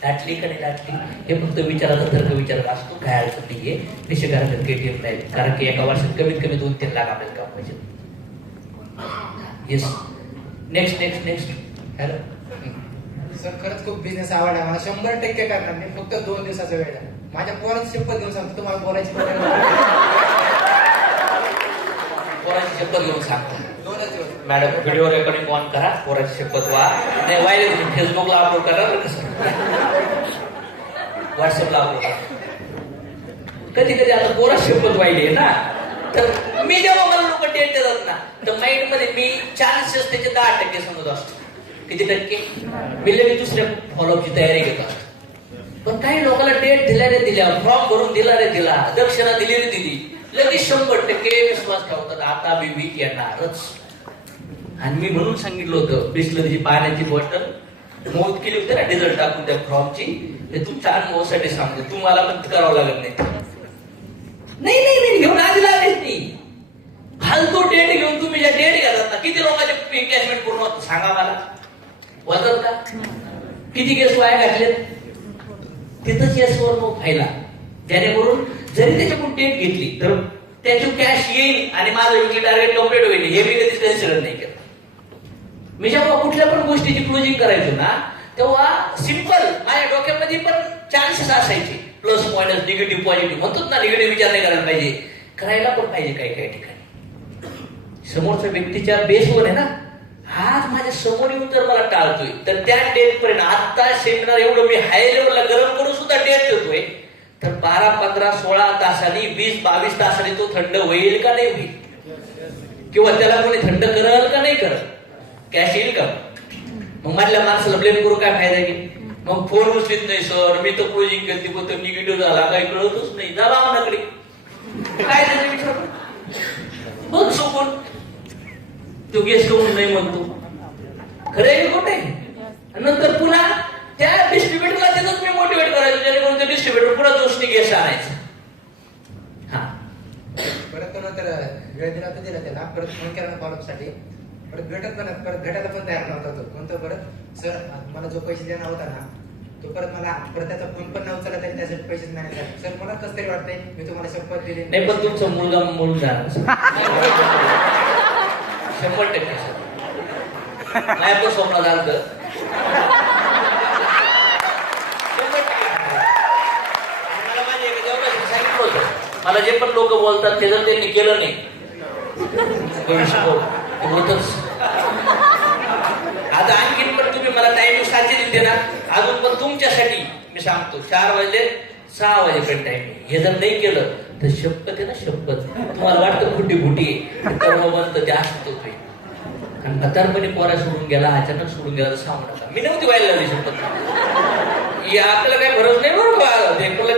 लाटली का नाही लाटली, हे फक्त विचाराचा तर्क विचारत असतो. काय अडचण नाहीये, पैसे करायचं केटीएम नाही, कारण की एका वर्षात कमीत कमी 2-3 लाख आपल्याला कमवायचे. Yes, next. हॅलो सर, खरंच खूप बिझनेस आवड आहे मला, 100% करणार नाही, फक्त 2 दिवसाचा वेळ आहे. माझ्या पोराची शपथ घेऊन सांगतो, तुम्हाला बोलायची पोराची शपथ घेऊन सांगतो. 2च दिवस मॅडम व्हिडिओ रेकॉर्डिंग ऑन करा, पोराची शपथ नाही व्हायला फेसबुकला अपलोड करा, व्हॉट्सअपला अपलोड करा. कधी आता पोराची शपथ वाहिली आहे ना, तर मी जेव्हा मला लोक डेट देतात ना, तर माइंड मध्ये मी चान्सेस त्याचे 10% समजत असतो. किती टक्के? मी लगेच दुसऱ्या फॉलोअपची तयारी घेत असतो. पण काही लोकांना डेट दिल्या रे दिल्या, फॉर्म भरून दिला रे दिला, दक्षिणा दिली रे दिली, लगेच 100% विश्वास ठेवतात आता मी वीक येणारच. आणि मी म्हणून सांगितलं होतं बिस्लरीची पाण्याची बॉटल मौत केली होती ना डिझेल टाकून त्या फॉर्मची, हे तू 4 मौसाठी सांगतो, तू मला पण करावं लागत नाही. नाही घेऊन आधी लागेल नाही. फालतू डेट घेऊन तुम्ही ज्या डेट घेतात ना, किती लोकांचे एंगेजमेंट पूर्ण होतं सांगा मला, होतात का? किती केस वाया घातलेत? तिथंच यशवर नो फायला, जेणेकरून जरी त्याच्याकडून डेट घेतली तर त्याची कॅश येईल आणि माझं विकली टार्गेट कम्प्लीट होईल, हे मी कधीच कन्सिडर नाही केलं. मी जेव्हा कुठल्या पण गोष्टीची क्लोजिंग करायचो ना, तेव्हा सिंपल माझ्या डोक्यामध्ये पण चान्सेस असायचे, प्लस मायनस निगेटिव्ह पॉझिटिव्ह म्हणतात ना, निगेटिव्ह विचार नाही करायला पाहिजे, करायला पण पाहिजे काही काही ठिकाणी. समोरच्या व्यक्तीच्या बेसवर आहे ना, आज माझ्या समोर येऊन जर मला टाळतोय तर त्या डेट पर्यंत आता सेमिनार एवढं मी हाय लेवलला गरम करून सुद्धा डेट देतोय, तर 12, 15, 16 तासांनी 20, 22 तासांनी तो थंड होईल का नाही होईल, किंवा त्याला कोणी थंड करल का नाही करल, कॅश येईल का? मग मधल्या माणसाला ब्लेम करू काय फायदा की? मग फोन उचलीत नाही सर, मी तर क्लोजिंग केली पण तो निगेटिव्ह झाला, काही कळतच नाही, झाला आपल्याकडे काय त्याचा विचार बघ सोपून तो गेस करून नाही म्हणतो, खरं आहे खोटं आहे. नंतर पुन्हा त्या डिस्ट्रीब्युटरला त्याच मी मोटिवेट करायचो, जेणेकरून ते डिस्ट्रीब्युटर पुन्हा दोषनी गेस आणायचं. हा परत नंतर वेळ दिला तर दिला त्याला, परत फोन केला फॉलोअपसाठी, परत भेटायला पण तयार नव्हता तो. म्हणतो परत सर मला जो पैसे देणार होता ना, तो परत मला परत त्याचा फोन पण नव्हता, तरी त्यासाठी पैसे नाही झाले. सर मला कसं तरी वाटतंय, मी तुम्हाला शपथ दिली नाही, पण तुमचा मुलगा म्हणून जाणार 100% माझ्या पण स्वप्न झालं. मला माझ्या एका जेवणाशी सांगितलं होतं, मला जे पण लोक बोलतात ते जर त्यांनी केलं नाही होतच. आता आणखीन पण तुम्ही मला टाइमिंग सारखी दिली ना, अजून पण तुमच्यासाठी मी सांगतो 4 वाजले 6 वाजेपर्यंत टाइमिंग. हे जर नाही केलं तर शपथ आहे ना, शपथ तुम्हाला वाटतं फुटी फुटी कर्म बनतं ते असतो ते. आणि म्हातारपणी पोरा सोडून गेला, अचानक सोडून गेला तर सांगू नका, मी नव्हती व्हायला लागली शपथ. आपल्याला काही भरोस नाही बरोबर,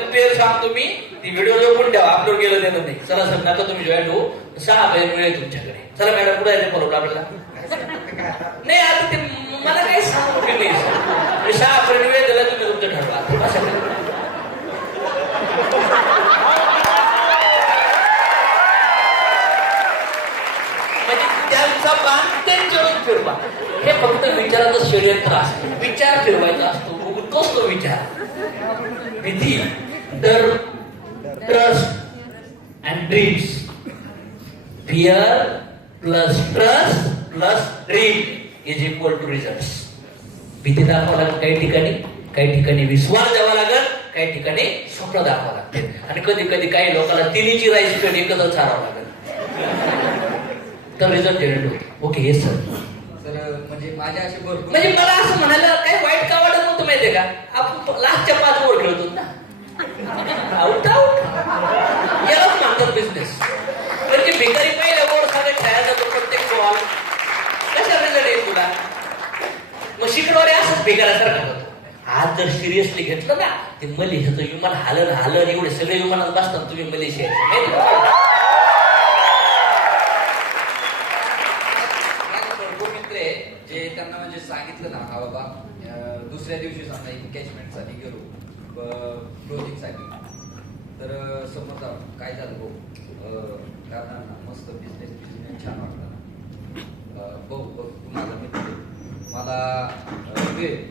क्लिअर सांगतो मी, ती व्हिडिओ जो पण ठेवा, अपलोड केलं देणं नाही. चला सर नका तुम्ही जॉईन हो, 6 वेळ आहे तुमच्याकडे. चला मॅडम पुढे यायचं फॉलो आपल्याला नाही. आता ते मला काही सांगू की नाही, 6 वेळ दिला तुम्ही तुमचं ठरवा. म्हणजे त्यांचा बाण त्यांच्यावर फिरवा, हे फक्त विचाराचं षडयंत्र असतं. विचार फिरवायचा असतो, तोच तो विचार. भीती, डर, trust and dreams. Fear plus trust plus dream is equal to result. भीती दाखवावं लागेल काही ठिकाणी विश्वास द्यावा लागेल, काही ठिकाणी स्वप्न दाखवावं लागते. आणि कधी कधी काही लोकांना तिन्हीची राईस पेन एकच चारावं लागेल, तर रिझल्ट जनरेट होतो. Okay yes sir. म्हणजे माझ्या असे भरपूर, म्हणजे मला असं म्हणायला काही वाईट का वाटत नव्हतं माहितीये का, आपण लास्टच्या 5 ओव्हर खेळतो ना, आउट यालाच म्हणतात बिझनेस. म्हणजे भिकारी पहिल्या ओव्हर साठी खेळायला जातो प्रत्येक बॉल, कशा रिझल्ट येईल तुला? मग शिकणारे असंच भिकाऱ्यासारखं होतो. आज जर सिरियसली घेतलं ना, ते मलेशियाचं विमान हालन एवढे सगळे विमानात बसतात, तुम्ही मलेशिया जे त्यांना म्हणजे सांगितलं ना, हा बाबा दुसऱ्या दिवशी समजा एंगेजमेंट साठी गेलो क्लोजिंग साठी, तर समजा काय झालं भाऊ, कारण मस्त बिझनेस छान वाटला भाऊ, तू माझा मित्र मला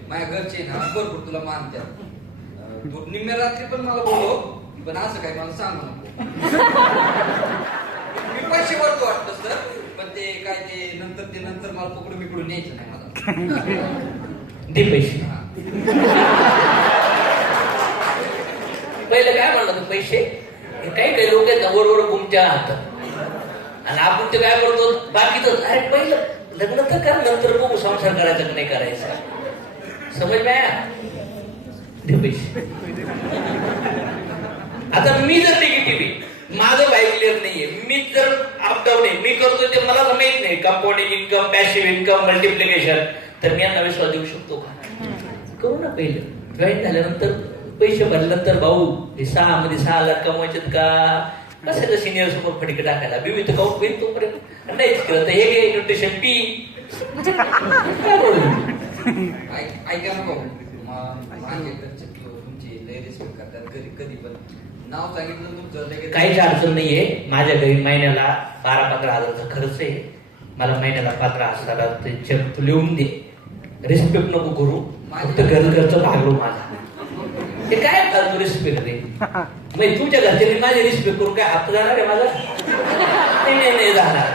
माझ्या घरचे ना भरपूर तुला मानतात, तू निम्म्या रात्री पण मला बोलव, पण असं काय मला सांगू नको. मी पैसे भरतो वाटतं सर, पण ते काय ते नंतर मला पकडून बिकडून न्यायचं नाही मला. दे पैसे. पहिलं काय म्हणलं तू पैसे, काही लोक आहेत वरवर गुमच्या हातात, आणि आपण ते काय करतो बाकीच, अरे पहिलं लग्न तर कर, नंतर बघू संसार करायचा की नाही करायचा. समज दे पैसे. आता मी जर निगेटिव्ह माझं बाईक क्लिअर नाहीये. मी जर अपडाऊन आहे, मी करतोय ते मला तर माहित नाही. Compounding income, passive income, multiplication. तर मी यांना विश्वास देऊ शकतो का? करू ना पहिलं. जॉईन झाल्यानंतर पैसे भरल्यानंतर भाऊ हे 6 मध्ये 6 लाख कमवायचे का कशाला सिनियर समोर फटके टाकायला बिवी तर काउंट होईल तोपर्यंत नाहीच केलं तर हे घे न्यूट्रिशन पी. ऐका ना भाऊ, माझे घरचे तुमची लय रिस्पेक्ट करतात. कधी पण नाव सांगितलं तुमचं लगेच काहीच अडचण नाहीये. माझ्या घरी महिन्याला 12-15 हजाराचा खर्च आहे. मला महिन्याला 15 हजाराचे चेक लिहून दे. रिस्पेक्ट नको करू, फक्त घरचं भागलो माझा. हे काय फालतू रिस्पेक्ट रे? मग तुमच्या घरच्यांनी माझे रिस्पेक्ट करून काय हात जाणार आहे माझा? नाही जाणार.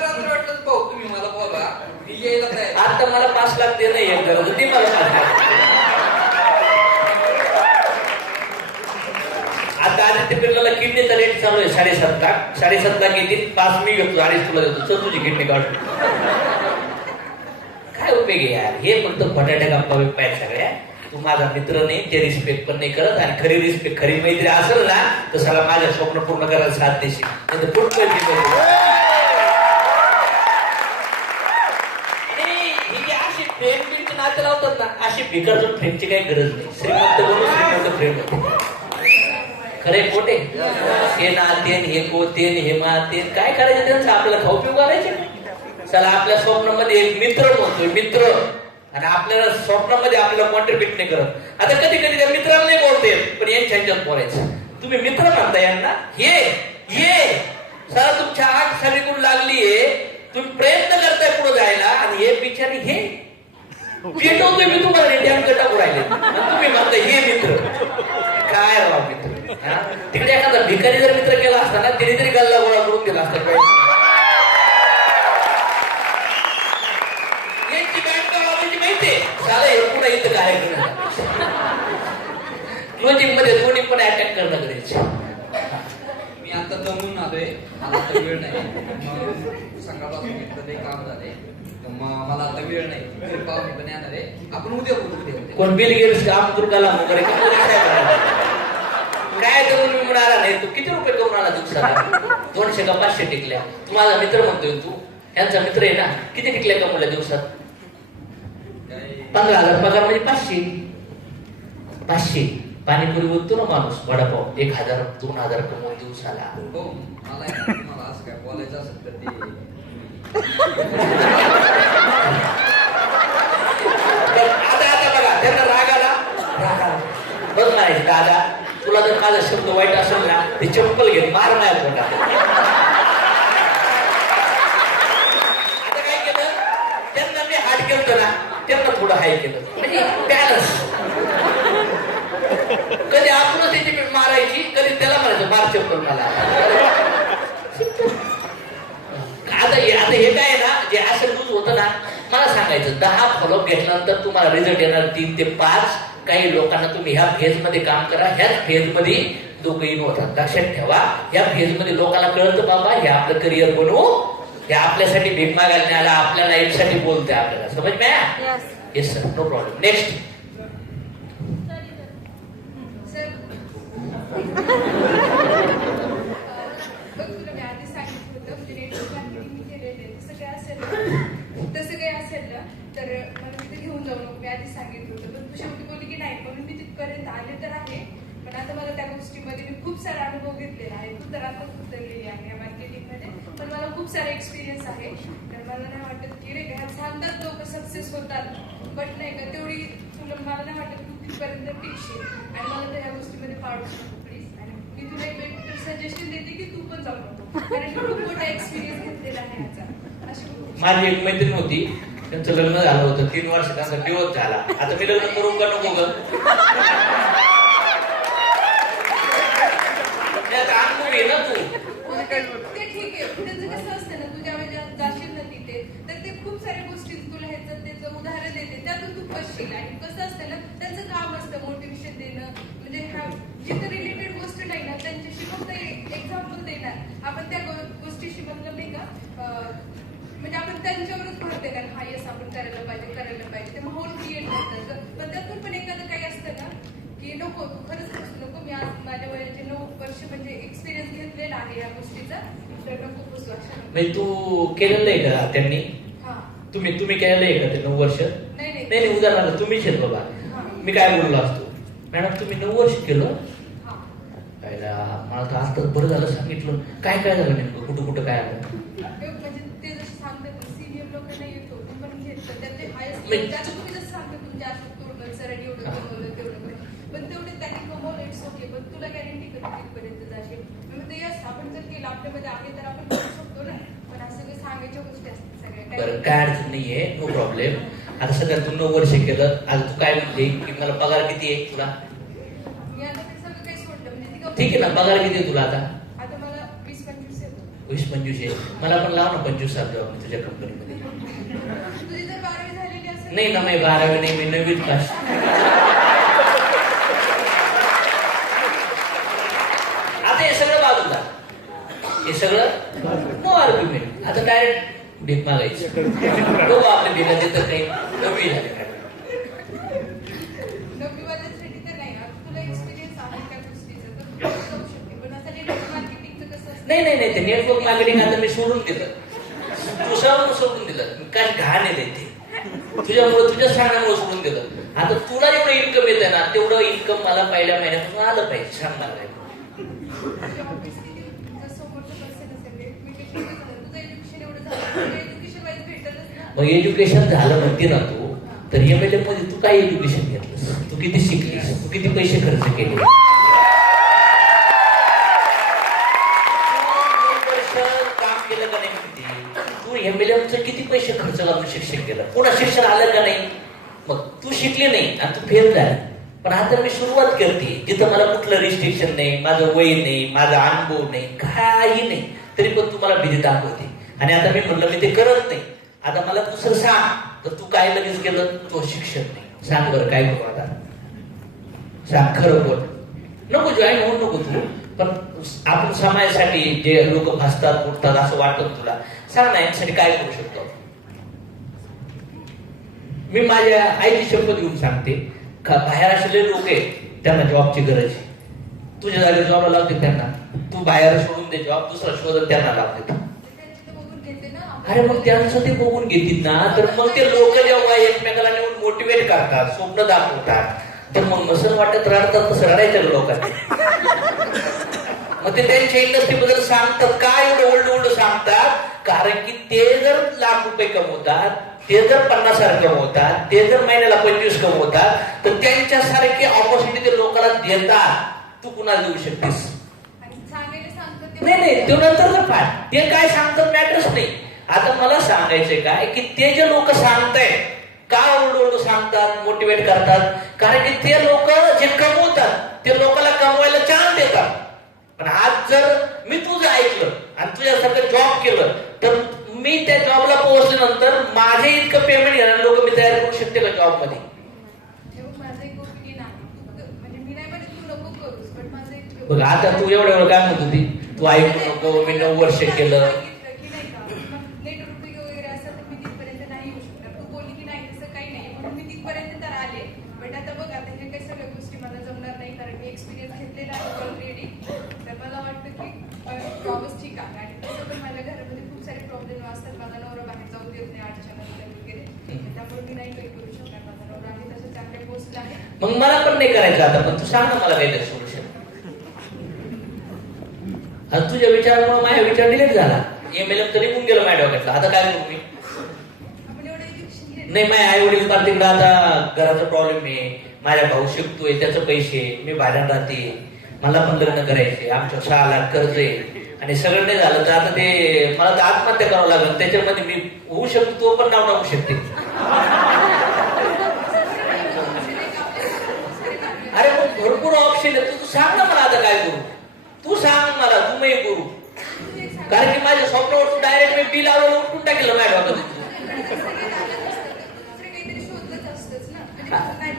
रात्र वाटलं भाऊ तुम्ही मला बोला, मी यायला तयार. आता मला 5 लाख देणं एक गरज, ते मला 5 लाख. आता आदित्य बिर्लाला किडनीचा रेट चालू आहे 7.5 लाख. 7.5 लाख येतील, 5 मी घेतो, 2.5 तुला देतो. चल तुझी किडनी काढ. काय उपयोग आहे यार? हे फक्त फटाट्या गप्पा बिप्पा आहेत सगळ्या. तू माझा मित्र नाही, ते रिस्पेक्ट पण नाही करत. आणि खरी रिस्पेक्ट, खरी मैत्री असेल ना तर साला माझ्या स्वप्न पूर्ण करायला साथ देशील. नाही तर पुढचं फ्रेंड बिंड नाते लावतात ना, अशी भिकारचं फ्रेंडची काही गरज नाही. श्रीमंत म्हणून श्रीमंत फ्रेंड होते. खरे खोटे हे नातेन हे कोतेन हे मातेन काय करायचं त्यांचं? आपल्याला खाऊ पिऊ घालायचे. चला आपल्या स्वप्नामध्ये एक मित्र म्हणतोय, मित्र, आणि आपल्याला स्वप्नामध्ये आपल्याला कॉन्ट्रीब्युट नाही करत. आता कधी कधी त्या मित्राला नाही बोलते, पण यांच्या ह्याच्यात बोलायचं. तुम्ही मित्र म्हणता यांना, ये सारा तुमच्या आग सगळीकडून लागलीये, तुम्ही प्रयत्न करताय पुढे जायला, आणि हे बिचारी हे पेटवतोय मी तुम्हाला डॅम टाकू राहिले, तुम्ही म्हणता हे मित्र. काय राव मित्र? तिकडे एखादा भिकारी जर मित्र केला असता ना, तिने तरी गल्ला गोळा करून दिला असता. यांची बँक वापरायची माहितीये, साला हे पुन्हा इथं कार्यक्रम क्लोजिंग मध्ये दोन्ही पण अटॅक करणं गरजेचं. मी आता दमून आलोय, मला आता वेळ नाही. मग सकाळपासून इथलं ते काम झाले, तर मग मला आता वेळ नाही. पाहुणे पण येणार आहे, आपण उद्या बोलू. कोण बिल गेलं काम दुर्गाला वगैरे काय करून मी म्हणून आला नाही. तू किती रुपये करून आला दिवसाला? 200 का 500 टिकल्या. तू माझा मित्र म्हणतोय, तू यांचा मित्र आहे ना. किती टिकल्या कमवल्या दिवसात? 15,000 पगार म्हणजे 500. पाणीपुरी बोलतो ना माणूस, वडापाव 1,000-2,000 कमवून दिवसाला. हो, मला असं काय बोलायचं असेल तर ते आता बघा, त्यांना राग आला. बघ नाही दादा, तुला जर माझा शब्द वाईट असेल ना, ते चप्पल घे, मार नाही पोटात. आता काय केलं, त्यांना मी हात केलं ना, त्यांना थोडं हाय केलं, म्हणजे बॅलन्स. कधी आपणच त्याची मारायची, कधी त्याला मारायचं, मार चप्पल मला. आता हे काय आहे ना, जे असं लूज होतं ना, मला सांगायचं 10 फॉलोअप घेतल्यानंतर तुम्हाला रिझल्ट येणार 3 ते 5. काही लोकांना तुम्ही ह्या फेज मध्ये काम करा, ह्याच फेज मध्ये दोघंही होतात. लक्षात ठेवा, ह्या फेज मध्ये लोकांना कळतं बाबा हे आपलं करिअर बनवू, हे आपल्यासाठी भीक मागायला नाही आला, आपल्या लाईफ साठी बोलतोय आपल्याला. समज ma'am? Yes sir, no problem. Next. तसं काही असेल ना तर मला तिथे घेऊन जाऊ नको, मी आधी सांगितलं होतं. पण तू शेवटी बोलली की नाही, म्हणून मी तिथपर्यंत आले तर आहे. पण आता मला त्या गोष्टीमध्ये मी खूप सारा अनुभव घेतलेला आहे. तू तर आता उतरलेली आहे या मार्केटिंगमध्ये, पण मला खूप सारा एक्सपिरियन्स आहे. तर मला नाही वाटत की रे सांगतात लोक सक्सेस होतात, बट नाही का तेवढी तुला मला नाही वाटत तू तिथपर्यंत टिकशील. आणि मला तर ह्या गोष्टीमध्ये पाडूच नको प्लीज. आणि मी तुला एक सजेशन देते की तू पण जाऊ नको, कारण खूप मोठा एक्सपिरियन्स घेतलेला आहे याचा. माझी एक मैत्रीण होती, त्यांचं लग्न झालं होतं, 3 वर्ष त्यांचा डिवोर्स झाला. आता मी लग्न करू का नको ग? अनुभव आहे ना तू. ते ठीक आहे, त्याचं कसं असतं ना, तू ज्यावेळेस जाशील ना तिथे, तर ते खूप साऱ्या गोष्टी तुला ह्याचं त्याचं उदाहरण देते, त्यातून तू फसशील. आणि कसं असतं ना, त्यांचं काम असतं मोटिवेशन देणं, म्हणजे जिथं रिलेटेड गोष्ट नाही ना त्यांच्याशी फक्त एक्झाम्पल देणार. आपण त्या गोष्टीशी मतलब नाही का, म्हणजे आपण त्यांच्यावरच भर देणार. हा येस आपण करायला पाहिजे, ते माहोल क्रिएट करतात. पण त्यातून पण एखादं काही असतं ना की नको, तू खरंच नको, मी आज माझ्या वयाचे 9 वर्ष म्हणजे एक्सपिरियन्स घेतलेला आहे या गोष्टीचा, तर खूपच लक्षात म्हणजे तू केलेलं आहे का त्यांनी? हा. तुम्ही केलेलं आहे का ते 9 वर्ष? नाही नाही उदाहरणार्थ तुम्हीच आहेत बाबा. हा. मी काय बोललो असतो, मॅडम तुम्ही 9 वर्ष केलं? हा. कायला मला तर आज तर बरं झालं सांगितलं. काय झालं नेमकं, कुठं काय आलं? म्हणजे ते जसं सांगतात सिनियर लोकांना येतो ते पण घेतलं त्याचे हायस्ट म्हणजे- त्याचं तुम्ही जसं सांगता तुमच्या असं तोडलं सरांनी एवढं कमवलं तेवढं कमवलं. पण तेवढे त्यांनी कमवलं इट्स ओके, पण तुला गॅरंटी कधी तिथपर्यंत जाशील. म्हणजे यस आपण जर केलं आपल्यामध्ये आहे तर आपण करू शकतो ना, पण असं काही सांगायच्या गोष्टी असतात सगळ्या. बरं काय अडचण नाहीये, नो प्रॉब्लेम. आता सध्या तू 9 वर्ष केलं, आज तू काय म्हणते की मला पगार किती आहे तुला? मी आता ते सगळं काही सोडलं म्हणजे ती ठीक आहे ना, पगार किती आहे तुला आता? आता मला 20-25 येतो. 20-25 आहे. मला पण लाव ना 25,000 जॉब मी तुझ्या कंपनीमध्ये. तुझी जर 12वी झालेली असेल नाही ना, मी 12वी नाही, मी 9वीच पास. आता हे सगळं बाजूला, हे सगळं नो आर्ग्युमेंट. आता डायरेक्ट भीक मागायची. बघू आपल्या भिका देतात काही 9वी झाले काय. 9वी वाल्यासाठी तर नाही ना, तुला एक्सपिरियन्स आहे त्या गोष्टीचा तर तू जाऊ शकते, पण आता नेटवर्क मार्केटिंगचं कसं असतं. नाही ते नेटवर्क मार्केटिंग आता मी सोडून दिलं. तू सोडून दिलं. काय घाण आहे ते तुझ्यामुळे, तुझ्या सांगण्यामुळे सोडून दिलं. आता तुला जेवढं इन्कम येत आहे ना तेवढं इन्कम मला पहिल्या महिन्यापासून आलं पाहिजे. सांगणार काय ऑब्व्हियसली जर समोरचं पर्सन असेल एज्युकेशन झालं, तुझं एज्युकेशन एवढं झालं, एज्युकेशन वाईज भेटतच ना. मग एज्युकेशन झालं म्हणते ना तू, तर MLM मध्ये तू काय एज्युकेशन घेतलंस? तू किती शिकलीस? तू किती पैसे खर्च केले? काम केलं का नाही किती? तू MLM किती पैसे खर्च करून शिक्षण केलं? पुन्हा शिक्षण आलं का नाही? मग तू शिकली नाही आणि तू फेल झाला. पण आता मी सुरुवात करते जिथं मला कुठलं रिस्ट्रिक्शन नाही, माझं वय नाही, माझा अनुभव नाही, काही नाही, तरी पण तू मला भीती दाखवते. आणि आता मी म्हणलं मी ते करत नाही. आता मला दुसरं सांग, तर तू काय लगेच केलं? तो शिक्षण नाही. सांग बरं काय करू आता? सांग खरं बोल. नको जॉईन होऊ नको तू, पण आपण समाजासाठी जे लोक भासतात उठतात असं वाटत तुला, सांग ना यासाठी काय करू शकतो? मी माझ्या आईची शपथ घेऊन सांगते का बाहेर असलेले लोक आहेत त्यांना जॉबची गरज आहे. तुझ्या जागेवर जॉबला लावते त्यांना, तू बाहेर सोडून दे जॉब, दुसरा शोधत त्यांना लावते. त्यांची तर बघून घेते ना आपण. अरे मग त्यांचं ते बघून घेतील ना, तर मग ते लोक जेव्हा एकमेकाला नेऊन मोटिवेट करतात, स्वप्न दाखवतात, तर मग नसल वाटत रडतात तसं रडायच्या लोकांना. मग ते त्यांच्या इंडस्ट्रीबद्दल सांगतात का एवढं ओल्ड सांगतात? कारण की ते जर ₹1,00,000 कमवतात, ते जर 50,000 कमवतात, ते जर महिन्याला 25 कमवतात, तर त्यांच्यासारखी ऑपॉर्च्युनिटी ते लोकांना देतात. तू कुणाला देऊ शकतेस? आणि सांगायला सांगतात नाही ते नंतरचं पाठ. ते काय सांगतात मॅटर्स नाही. आता मला सांगायचंय काय की ते जे लोक सांगतायत का ओरडू सांगतात, मोटिवेट करतात, कारण की ते लोक जे कमवतात ते लोकांना कमवायला चान्स देतात. पण आज जर मी तुझं ऐकलं आणि तुझ्यासारखं जॉब केलं, तर मी त्या जॉबला पोहोचल्यानंतर माझे इतकं पेमेंट घेणारे लोक मी तयार करू शकते का जॉब मध्ये? माझं एक ओपिनियन आहे, म्हणजे मी नाही म्हणत तू नको करूस, पण माझं एक बघ आता तू एवढं काय म्हणत होती, तू ऐकू नको, मी 9 वर्ष केलं. की नाही का नेटवर्किंग वगैरे असं तर मी तिथपर्यंत नाही येऊ शकणार. तू बोलली की नाही तसं काही नाही, म्हणून मी तिथपर्यंत तर आले. बट आता बघ आता हे काही सगळ्या गोष्टी मला जमणार नाही, कारण मी एक्सपिरियन्स घेतलेला आहे ऑलरेडी. तर मला वाटतं की जॉबच ठीक आहे. आणि तसं पण माझ्या घरामध्ये खूप सारे प्रॉब्लेम असतात. माझा नवरा बाहेर जाऊ देत नाही 8च्या नंतर वगैरे, त्यामुळे मी नाही काही करू शकणार. माझा नवरा आणि तसं चांगल्या पोस्टला आहे. मग मला पण नाही करायचं आता, पण तू सांग ना मला काहीतरी सोल्युशन. आता तुझ्या विचारामुळे माझा विचार डिलीट झाला. MLM तरी निघून गेलं माझ्या डोक्यातला. आता काय करू मी? आपण एवढं एज्युकेशन घेतलं नाही माझे आई वडील पार तिकडं, आता घराचा प्रॉब्लेम आहे, माझ्या भाऊ शिकतोय त्याचं पैसे, मी भाड्यानं राहते, मला पण लग्न करायचे, आमच्या 6 लाख कर्ज आहे, आणि सगळं नाही झालं तर आता ते मला तर आत्महत्या करावं लागेल. त्याच्यामध्ये मी होऊ शकतो, तो पण नाव टाकू शकते. अरे मग भरपूर ऑप्शन आहे. तू सांग ना मला आता काय करू? तू सांग मला, तू नाही करू. कारण की माझ्या स्वप्नावर तू डायरेक्ट मी बिल आवडून उठून टाकेल माझ्या डोक्यात.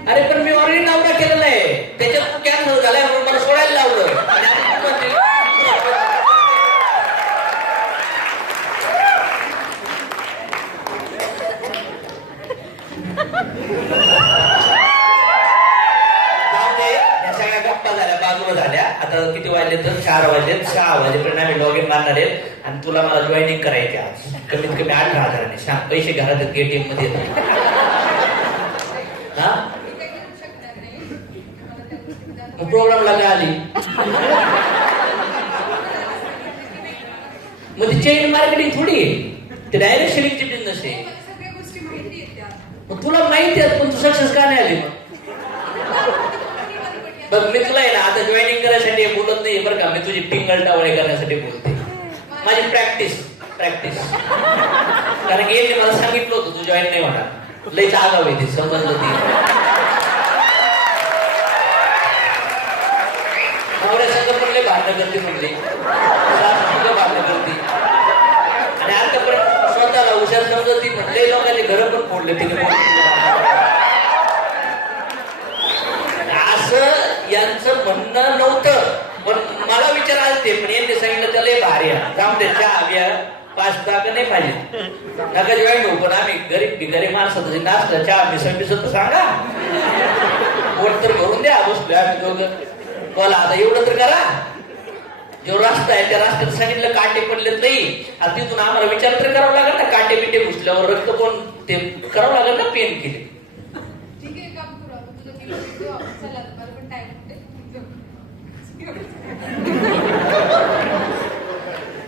अरे पण मी ऑलरेडी नवरा केलेला आहे, त्याच्यात तू कॅन्सल झालाय म्हणून मला सोडायला लावलं. आणि आता तू म्हणते जाऊ दे, या सगळ्या गप्पा गप्पा झाल्या, बाजूला झाल्या. आता किती वाजले तर 4 वाजले. 6 वाजेपर्यंत आम्ही लॉग इन मारणार आहेत आणि तुला मला जॉईनिंग करायची आज. कमीत कमी 18,000 सांग. पैसे घरात ATM मध्ये येतात. हा मी काही करू शकणार नाही. मला त्या गोष्टी मग प्रोग्रामला काय आली? मग ती चेन मार्केटिंग थोडी आहे, ते डायरेक्ट सेलिंगची बिझनेस आहे. मला सगळ्या गोष्टी माहिती आहेत त्या. मग तुला माहिती आहे पण तू सक्सेस का नाही आली? मग बघ मी तुला आहे ना आता जॉईनिंग करायसाठी बोलत नाही बरं का, मी तुझी टिंगल टावळे करण्यासाठी बोलते. माझी प्रॅक्टिस कारण की यांनी मला सांगितलं होतं तू जॉईन नाही होणार. लईच आगाव आहे ती, समजलं ती. नवऱ्या संघ पण लय भांडणं करते म्हणली, सासू भांडणं करते आणि आतापर्यंत स्वतःला हुशार समजत ती म्हणले. लोकांनी घर पण फोडले तिने. असं यांचं म्हणणं नव्हतं, पण मला विचार आलते पण यांनी सांगितलं त्याला भारी आहे जाऊन दे, चहा 5 नाही पाहिजे नका जॉईन होऊ. पण आम्ही गरीब माणसं नाचलं चहा मिसळ तर सांगा, पोट तर भरून द्या. बसलो आम्ही दोघं. बोला आता एवढं तर करा. जो रस्ता आहे त्या रस्त्यात सांगितलं काटे पडलेत नाही, आता तिथून आम्हाला विचार तर करावा लागेल ना. काटे बिटे घुसल्यावर रक्त कोण ते करावं लागेल ना, पेन केले. ठीक आहे, काम करू आता. तुझं केलं की तू चला आता, मला पण टाइम होते.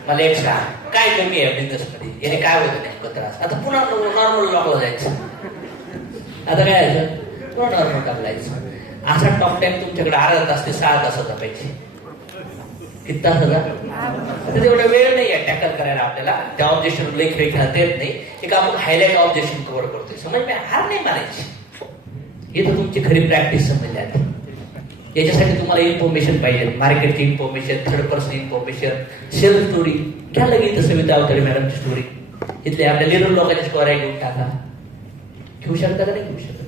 मला एक सांग, काय कमी आहे बिझनेस मध्ये? याने काय होतं नेमकं त्रास? आता पुन्हा नॉर्मल लॉकला जायचं. आता काय यायचं? पुन्हा नॉर्मल टाकलायचं. असा टॉप टाइम तुमच्याकडे 18 तास ते 6 तासाचा पाहिजे. किती तासाचा? आता तेवढा वेळ नाही आहे टॅकल करायला आपल्याला. त्या ऑब्जेक्शन लई खेळ खेळता येत नाही. एक आपण हायलाइट ऑब्जेक्शन कव्हर करतोय. समज मी हार नाही मारायची. इथं तुमची खरी प्रॅक्टिस समजली आता. याच्यासाठी तुम्हाला इन्फॉर्मेशन पाहिजे. मार्केटची information, third person information, self story. घ्या लगे इथं सविता अवताडे मॅडमची स्टोरी. इथले आपल्या लिडर लोकांची स्टोरी घेऊन टाका. घेऊ शकता का नाही घेऊ शकता?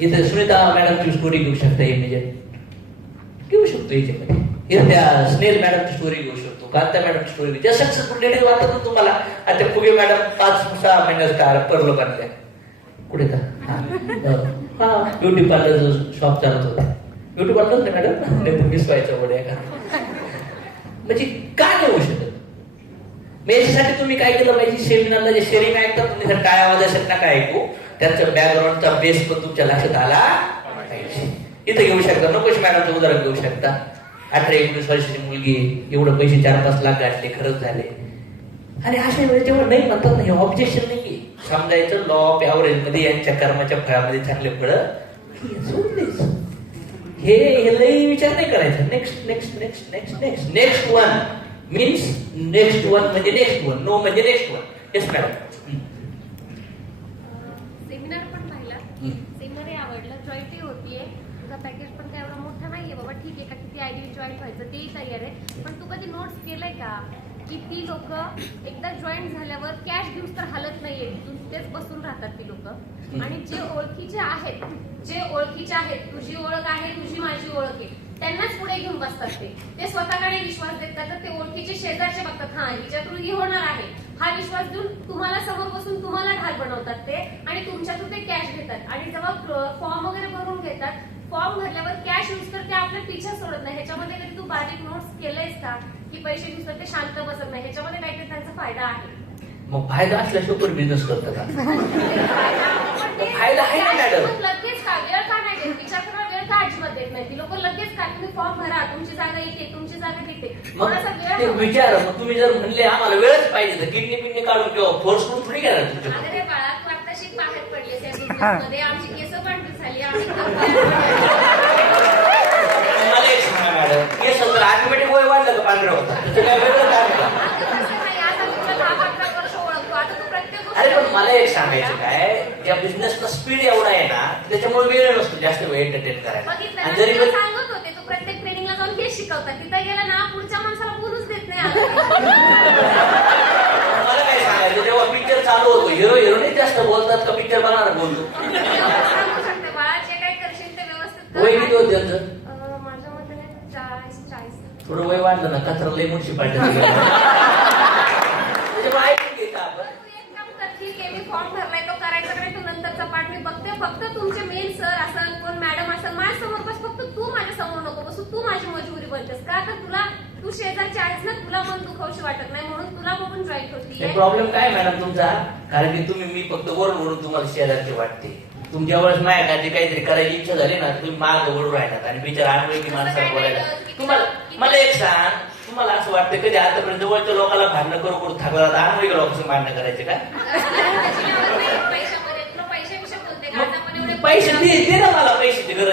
इथे सुनीता मॅडमची स्टोरी घेऊ शकता. इमेजिएट घेऊ शकतो याच्यामध्ये. इथे त्या स्नेल मॅडमची स्टोरी घेऊ शकतो. कांता मॅडमची स्टोरी. ज्या सक्सेसफुल लेडीज वाटत ना तुम्हाला. आता फुगे मॅडम 5-6 महिन्याचा परलो बांधल्या. कुठे का? हा ब्युटी पार्लर शॉप चालत होता. ब्युटी पार्लर नाही मॅडम, नाही मिस व्हायचं वड्या का. म्हणजे काय नाही होऊ शकत. मग याच्यासाठी तुम्ही काय केलं पाहिजे? सेमिनारला जे शेअरिंग ऐकतात तुम्ही जर काय आवाज असेल ना काय ऐकू, त्यांचा बॅकग्राऊंडचा बेस पण तुमच्या लक्षात आला पाहिजे. इथं घेऊ शकता. नकोश मॅडमचं उदाहरण घेऊ शकता. 18-19 वर्षाची मुलगी, एवढं पैसे 4-5 लाख गाठले, खरंच झाले. आणि अशा वेळेस जेव्हा नाही म्हणतात ना, हे ऑब्जेक्शन नाहीये. समजायचं लॉ ऑफ एव्हरेज मध्ये यांच्या कर्माच्या फळामध्ये चांगले फळ हे लई विचार नाही करायचा. Next next next next next next one means next one म्हणजे नेक्स्ट वन, नो म्हणजे next one. Yes madam. Seminar पण पाहिला, सेमिनारही आवडला, जॉईंटही होतीये. तुझा पॅकेज पण काय एवढा मोठा नाहीये बाबा. ठीक आहे का किती आयडी जॉईन व्हायचं तेही तयार आहे. पण तू कधी नोट्स केलंय का की ती लोक एकदा जॉईन झाल्यावर कॅश घेऊन तर हालत नाहीये, तिथून तेच बसून राहतात ती लोक. आणि जे ओळखीचे आहेत, तुझी ओळख आहे, तुझी माझी ओळख आहे, त्यांनाच पुढे घेऊन बसतात. ते स्वतःकडे विश्वास देतात. तर ते ओळखीचे शेजारचे बघतात, हा हिच्या थ्रू ही होणार आहे, हा विश्वास देऊन तुम्हाला समोर बसून तुम्हाला ढाल बनवतात ते. आणि तुमच्यातून ते कॅश घेतात. आणि जेव्हा फॉर्म वगैरे भरून घेतात, फॉर्म भरल्यावर कॅश यूज तर ते आपल्या पीछा सोडत नाही. ह्याच्यामध्ये कधी तू बारीक नोट्स केलंयस का की पैसे यूज तर ते शांत बसत नाही? ह्याच्यामध्ये काहीतरी त्यांचा फायदा आहे. मग फायदा असल्याशिवाय पण बिझनेस करतं का? फायदा आहे ना मॅडम. लगेच का वेळ का नाही देत? विचार करा, वेळ का अजिबात देत नाही ती लोक. लगेच का तुम्ही फॉर्म भरा, तुमची जागा इथे, तुमची जागा तिथे. मग ते विचार. मग तुम्ही जर म्हणले आम्हाला वेळच पाहिजे तर किडनी पिडनी काढून किंवा फोर्स करून थोडी घेणार तुमच्या. अरे बाळा, तू आत्ताशी बाहेर पडले त्या बिझनेस मध्ये. आमची केस पांढरी झाली. आम्ही मला एक सांगा मॅडम, हे सगळं ऑटोमॅटिक वय वाढलं का पांढरं होतं? त्याचं काय वेगळं काय होतं? अरे पण मला एक सांगायचं काय, या बिझनेसला स्पीड एवढा आहे ना, त्याच्यामुळे वेळ नसतो जास्त वेळ एंटरटेन करायला. आणि जरी सांगत होते तू प्रत्येक ट्रेनिंगला जाऊन हेच शिकवतात. तिथे गेला ना, पुढच्या माणसाला बोलूच देत नाही. मला काय सांगायचं, जेव्हा पिक्चर चालू होतो हिरो जास्त बोलतात का पिक्चर बनार बोलतो? सांगू शकते बाळा, जे काही करशील ते व्यवस्थित वय किती होत त्यांचं? माझ्या मते 40. थोडं वय वाढलं ना, कचरा लई म्युन्सिपाल्टी. ऐकून घेता आपण. ठीक आहे, मी फॉर्म भरलाय, तो करायचा नाही, तू नंतरचा पाठ मी बघते. फक्त तुमचे मेन सर असेल, कोण मॅडम असेल, माझ्या समोर बस. फक्त तू माझ्या समोर नको बसू. तू माझी मजबुरी बनतेस का? तर तुला तू शेजारची आहेस ना, तुला मन दुखावशी वाटत नाही म्हणून तुला बघून जॉईन होती. प्रॉब्लेम काय मॅडम तुमचा? कारण की तुम्ही मी फक्त वरून तुम्हाला शेजारचे वाटते. तुमच्या वेळेस माझ्या काय काहीतरी करायची इच्छा झाली ना, तुम्ही माग वळून राहणार आणि बिचारा अनोळखी माणसाला बोलायला. तुम्हाला मला एक सांग, तुम्हाला असं वाटतं कधी आतापर्यंत जवळच्या लोकांना भांडणं करू करू थकला तर अनोळखी लोकांचं भांडणं करायचे का? पैशामध्ये तुला पैशाविषयी बोलते का? आता पण एवढे पैसे दे ना, मला पैशाची गरज